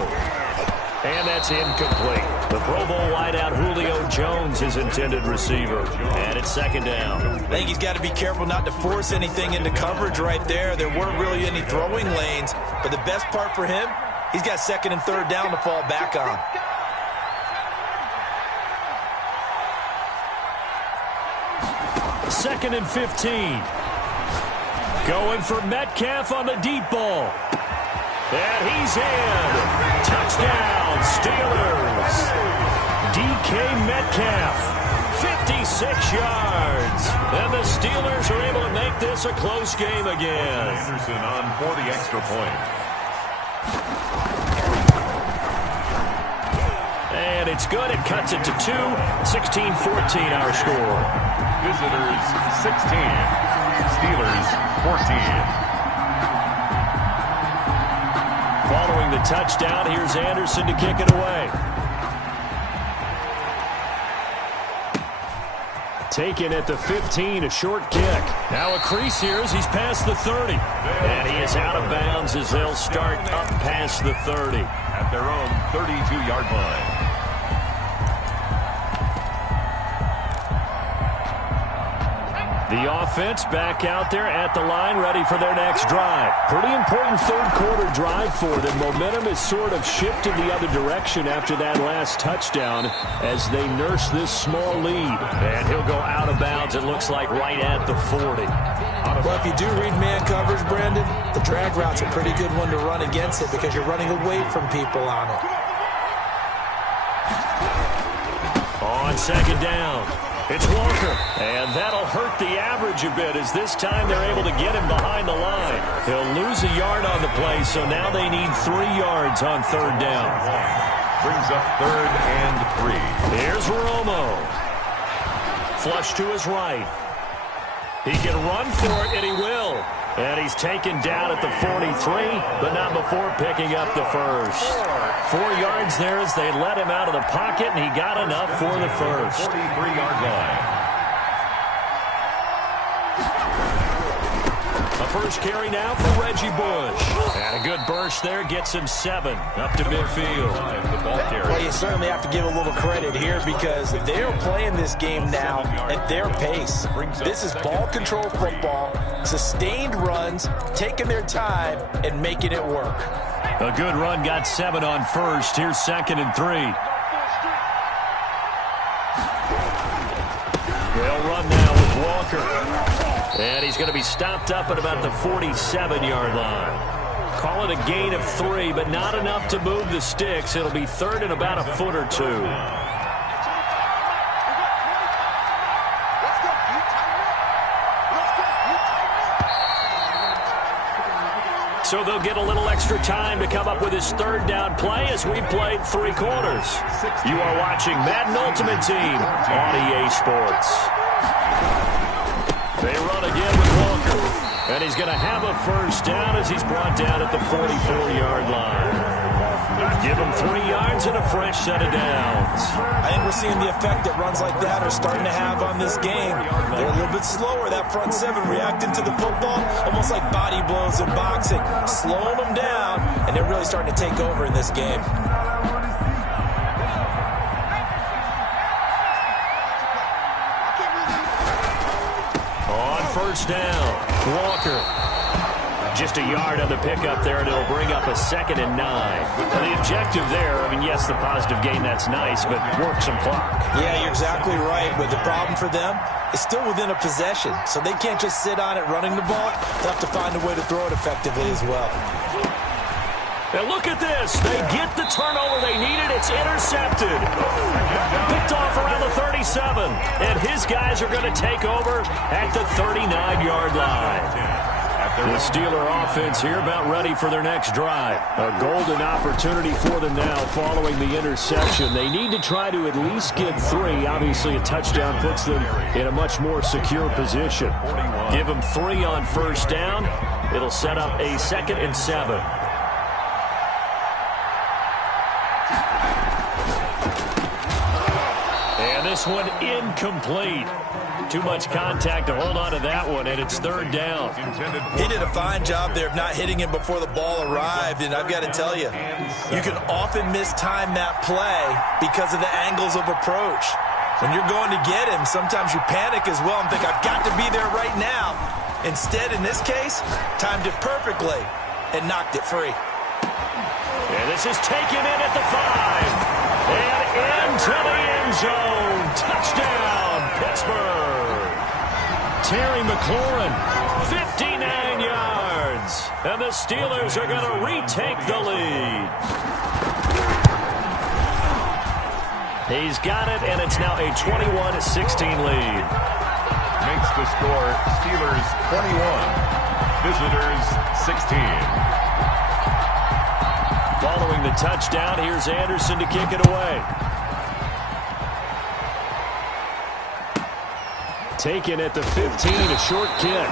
And that's incomplete. The Pro Bowl wideout Julio Jones is intended receiver. And it's 2nd down. I think he's got to be careful not to force anything into coverage right there. There weren't really any throwing lanes. But the best part for him, he's got 2nd and 3rd down to fall back on. Second and 15. Going for Metcalf on the deep ball. And he's in. Touchdown, Steelers. DK Metcalf, 56 yards. And the Steelers are able to make this a close game again. Anderson on for the extra point. And it's good. It cuts it to 2. 16-14 our score. Visitors 16. Steelers 14. Following the touchdown, here's Anderson to kick it away. Taken at the 15, a short kick. Now a crease here as he's past the 30. And he is out of bounds as they'll start up past the 30. At their own 32-yard line. The offense back out there at the line, ready for their next drive. Pretty important third-quarter drive for them. Momentum has sort of shifted the other direction after that last touchdown as they nurse this small lead. And he'll go out of bounds, it looks like, right at the 40. Well, if you do read man coverage, Brandon, the drag route's a pretty good one to run against it because you're running away from people on it. On 2nd down. It's Walker, and that'll hurt the average a bit as this time they're able to get him behind the line. He'll lose a yard on the play, so now they need 3 yards on 3rd down. Brings up 3rd and 3. Here's Romo. Flush to his right. He can run for it, and he will. And he's taken down at the 43, but not before picking up the first. 4 yards there as they let him out of the pocket, and he got enough for the first. 43-yard line. A first carry now for Reggie Bush. And a good burst there gets him 7 up to midfield. Well, you certainly have to give a little credit here because they're playing this game now at their pace. This is ball control football, sustained runs, taking their time, and making it work. A good run got 7 on first. Here's 2nd and 3. They'll run now with Walker. And he's going to be stopped up at about the 47-yard line. Call it a gain of 3, but not enough to move the sticks. It'll be 3rd and about a foot or 2. So they'll get a little extra time to come up with his 3rd down play as we've played 3 quarters. You are watching Madden Ultimate Team on EA Sports. They run again with Walker. And he's going to have a first down as he's brought down at the 44-yard line. Give them 3 yards and a fresh set of downs. I think we're seeing the effect that runs like that are starting to have on this game. They're a little bit slower, that front seven, reacting to the football, almost like body blows in boxing, slowing them down, and they're really starting to take over in this game. On first down, Walker. Just a yard on the pickup there, and it'll bring up a 2nd and 9. Now, the objective there, I mean, yes, the positive gain, that's nice, but work some clock. Yeah, you're exactly right, but the problem for them is still within a possession, so they can't just sit on it running the ball. They'll have to find a way to throw it effectively as well. And look at this. They get the turnover they needed. It's intercepted. Picked off around the 37, and his guys are going to take over at the 39-yard line. The Steeler offense here about ready for their next drive. A golden opportunity for them now following the interception. They need to try to at least get 3. Obviously, a touchdown puts them in a much more secure position. Give them 3 on first down. It'll set up a 2nd and 7. And this one incomplete. Too much contact to hold on to that one, and it's 3rd down. He did a fine job there of not hitting him before the ball arrived, and I've got to tell you, you can often mistime that play because of the angles of approach. When you're going to get him, sometimes you panic as well and think, I've got to be there right now. Instead, in this case, timed it perfectly and knocked it free. And this is taken in at the 5. And into the end zone. Touchdown, Pittsburgh. Terry McLaurin, 59 yards. And the Steelers are going to retake the lead. He's got it, and it's now a 21-16 lead. Makes the score Steelers 21, visitors 16. Following the touchdown, here's Anderson to kick it away. Taken at the 15, a short kick.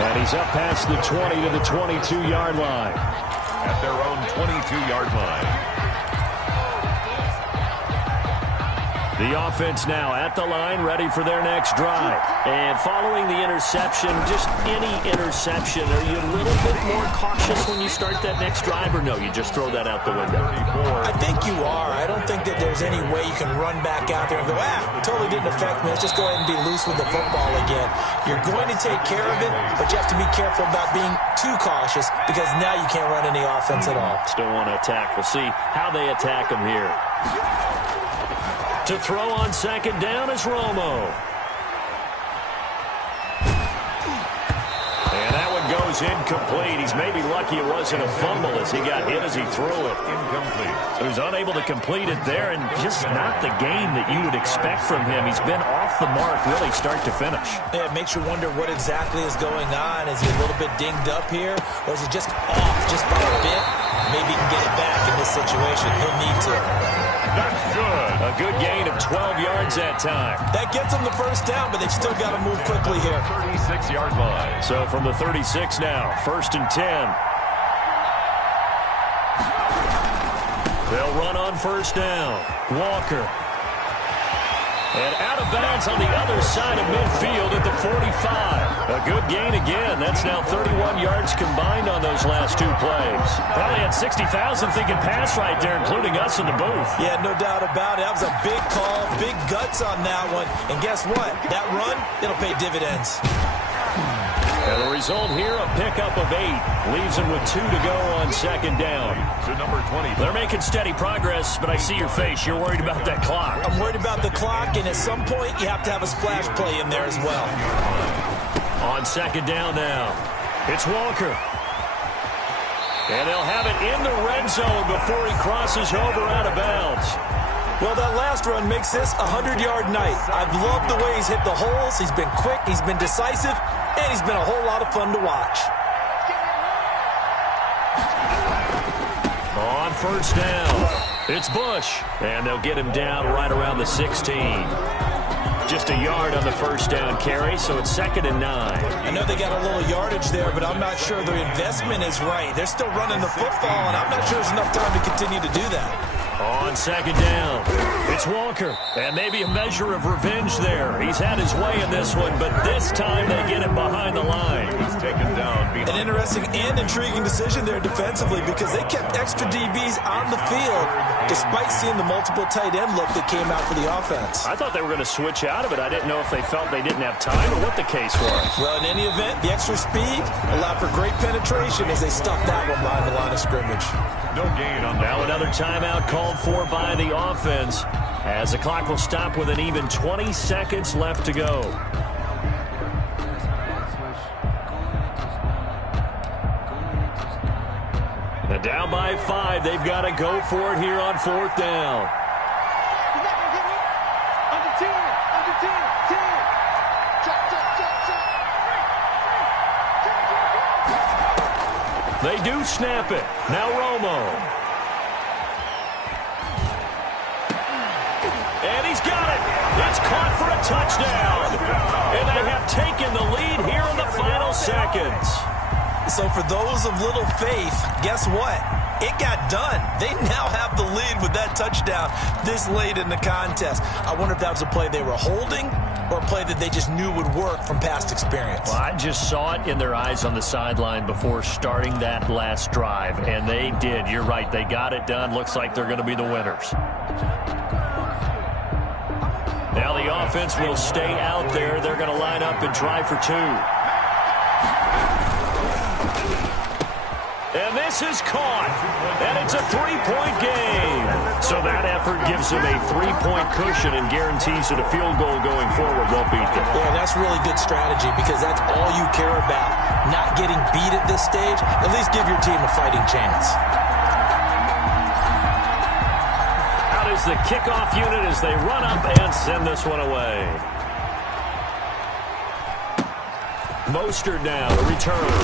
And he's up past the 20 to the 22-yard line. At their own 22-yard line. The offense now at the line, ready for their next drive. And following the interception, just any interception, are you a little bit more cautious when you start that next drive, or no, you just throw that out the window? I think you are. I don't think that there's any way you can run back out there and go, it totally didn't affect me. Let's just go ahead and be loose with the football again. You're going to take care of it, but you have to be careful about being too cautious because now you can't run any offense at all. Still want to attack. We'll see how they attack them here. To throw on second down is Romo. And that one goes incomplete. He's maybe lucky it wasn't a fumble as he got hit as he threw it. Incomplete. So he's unable to complete it there, and just not the game that you would expect from him. He's been off the mark really start to finish. Yeah, it makes you wonder what exactly is going on. Is he a little bit dinged up here, or is he just off just by a bit? Maybe he can get it back in this situation. He'll need to. That's good. A good gain of 12 yards that time. That gets them the first down, but they've still got to move quickly here. 36-yard line. So from the 36 now, 1st and 10. They'll run on first down. Walker. And out of bounds on the other side of midfield at the 45. A good gain again. That's now 31 yards combined on those last 2 plays. Probably had 60,000 thinking pass right there, including us in the booth. Yeah, no doubt about it. That was a big call, big guts on that one. And guess what? That run, it'll pay dividends. And the result here, a pickup of 8. Leaves them with 2 to go on second down. To number 20. They're making steady progress, but I see your face. You're worried about that clock. I'm worried about the clock, and at some point, you have to have a splash play in there as well. On second down now, it's Walker. And they'll have it in the red zone before he crosses over out of bounds. Well, that last run makes this a 100-yard night. I've loved the way he's hit the holes. He's been quick, he's been decisive, and he's been a whole lot of fun to watch. On first down, it's Bush. And they'll get him down right around the 16. Just a yard on the first down carry, so it's 2nd and 9. I know they got a little yardage there, but I'm not sure their investment is right. They're still running the football, and I'm not sure there's enough time to continue to do that. On 2nd down, it's Walker. And maybe a measure of revenge there. He's had his way in this one, but this time they get him behind the line. He's taken down behind. An interesting and intriguing decision there defensively because they kept extra DBs on the field despite seeing the multiple tight end look that came out for the offense. I thought they were going to switch out of it. I didn't know if they felt they didn't have time or what the case was. Well, in any event, the extra speed allowed for great penetration as they stuffed that one behind the line of scrimmage. No gain on the Now another timeout called for by the offense as the clock will stop with an even 20 seconds left to go. And down by 5, they've got to go for it here on 4th down. He's not going to get it. Under 10. Under 10. 10. Chop, chop, chop, chop. They do snap it. Now Romo. And he's got it. It's caught for a touchdown. And they have taken the lead here in the final seconds. So for those of little faith, guess what? It got done. They now have the lead with that touchdown this late in the contest. I wonder if that was a play they were holding or a play that they just knew would work from past experience. Well, I just saw it in their eyes on the sideline before starting that last drive, and they did. You're right. They got it done. Looks like they're going to be the winners. Now the offense will stay out there. They're going to line up and try for 2. And this is caught. And it's a 3-point game. So that effort gives them a 3-point cushion and guarantees that a field goal going forward won't beat them. Yeah, that's really good strategy because that's all you care about. Not getting beat at this stage. At least give your team a fighting chance. Out is the kickoff unit as they run up and send this one away. Mostert now to return.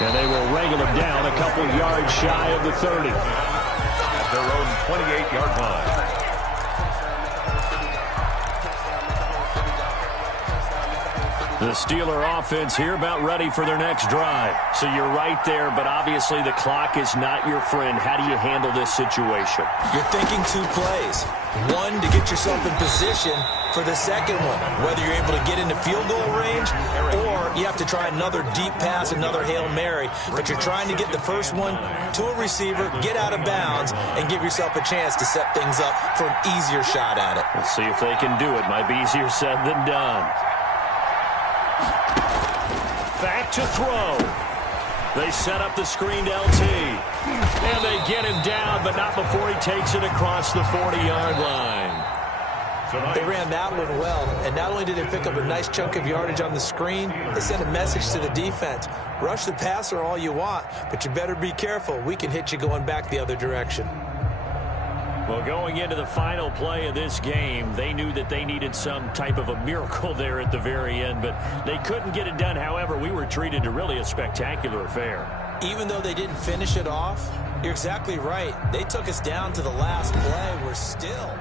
And they will wrangle him down a couple yards shy of the 30. At their own 28-yard line. The Steeler offense here about ready for their next drive. So you're right there, but obviously the clock is not your friend. How do you handle this situation? You're thinking 2 plays. One, to get yourself in position for the second one, whether you're able to get into field goal range or you have to try another deep pass, another Hail Mary. But you're trying to get the first one to a receiver, get out of bounds, and give yourself a chance to set things up for an easier shot at it. We'll see if they can do it. Might be easier said than done. Back to throw. They set up the screened LT. And they get him down, but not before he takes it across the 40-yard line. They ran that one well, and not only did they pick up a nice chunk of yardage on the screen, they sent a message to the defense. Rush the passer all you want, but you better be careful. We can hit you going back the other direction. Well, going into the final play of this game, they knew that they needed some type of a miracle there at the very end, but they couldn't get it done. However, we were treated to really a spectacular affair. Even though they didn't finish it off, you're exactly right. They took us down to the last play. We're still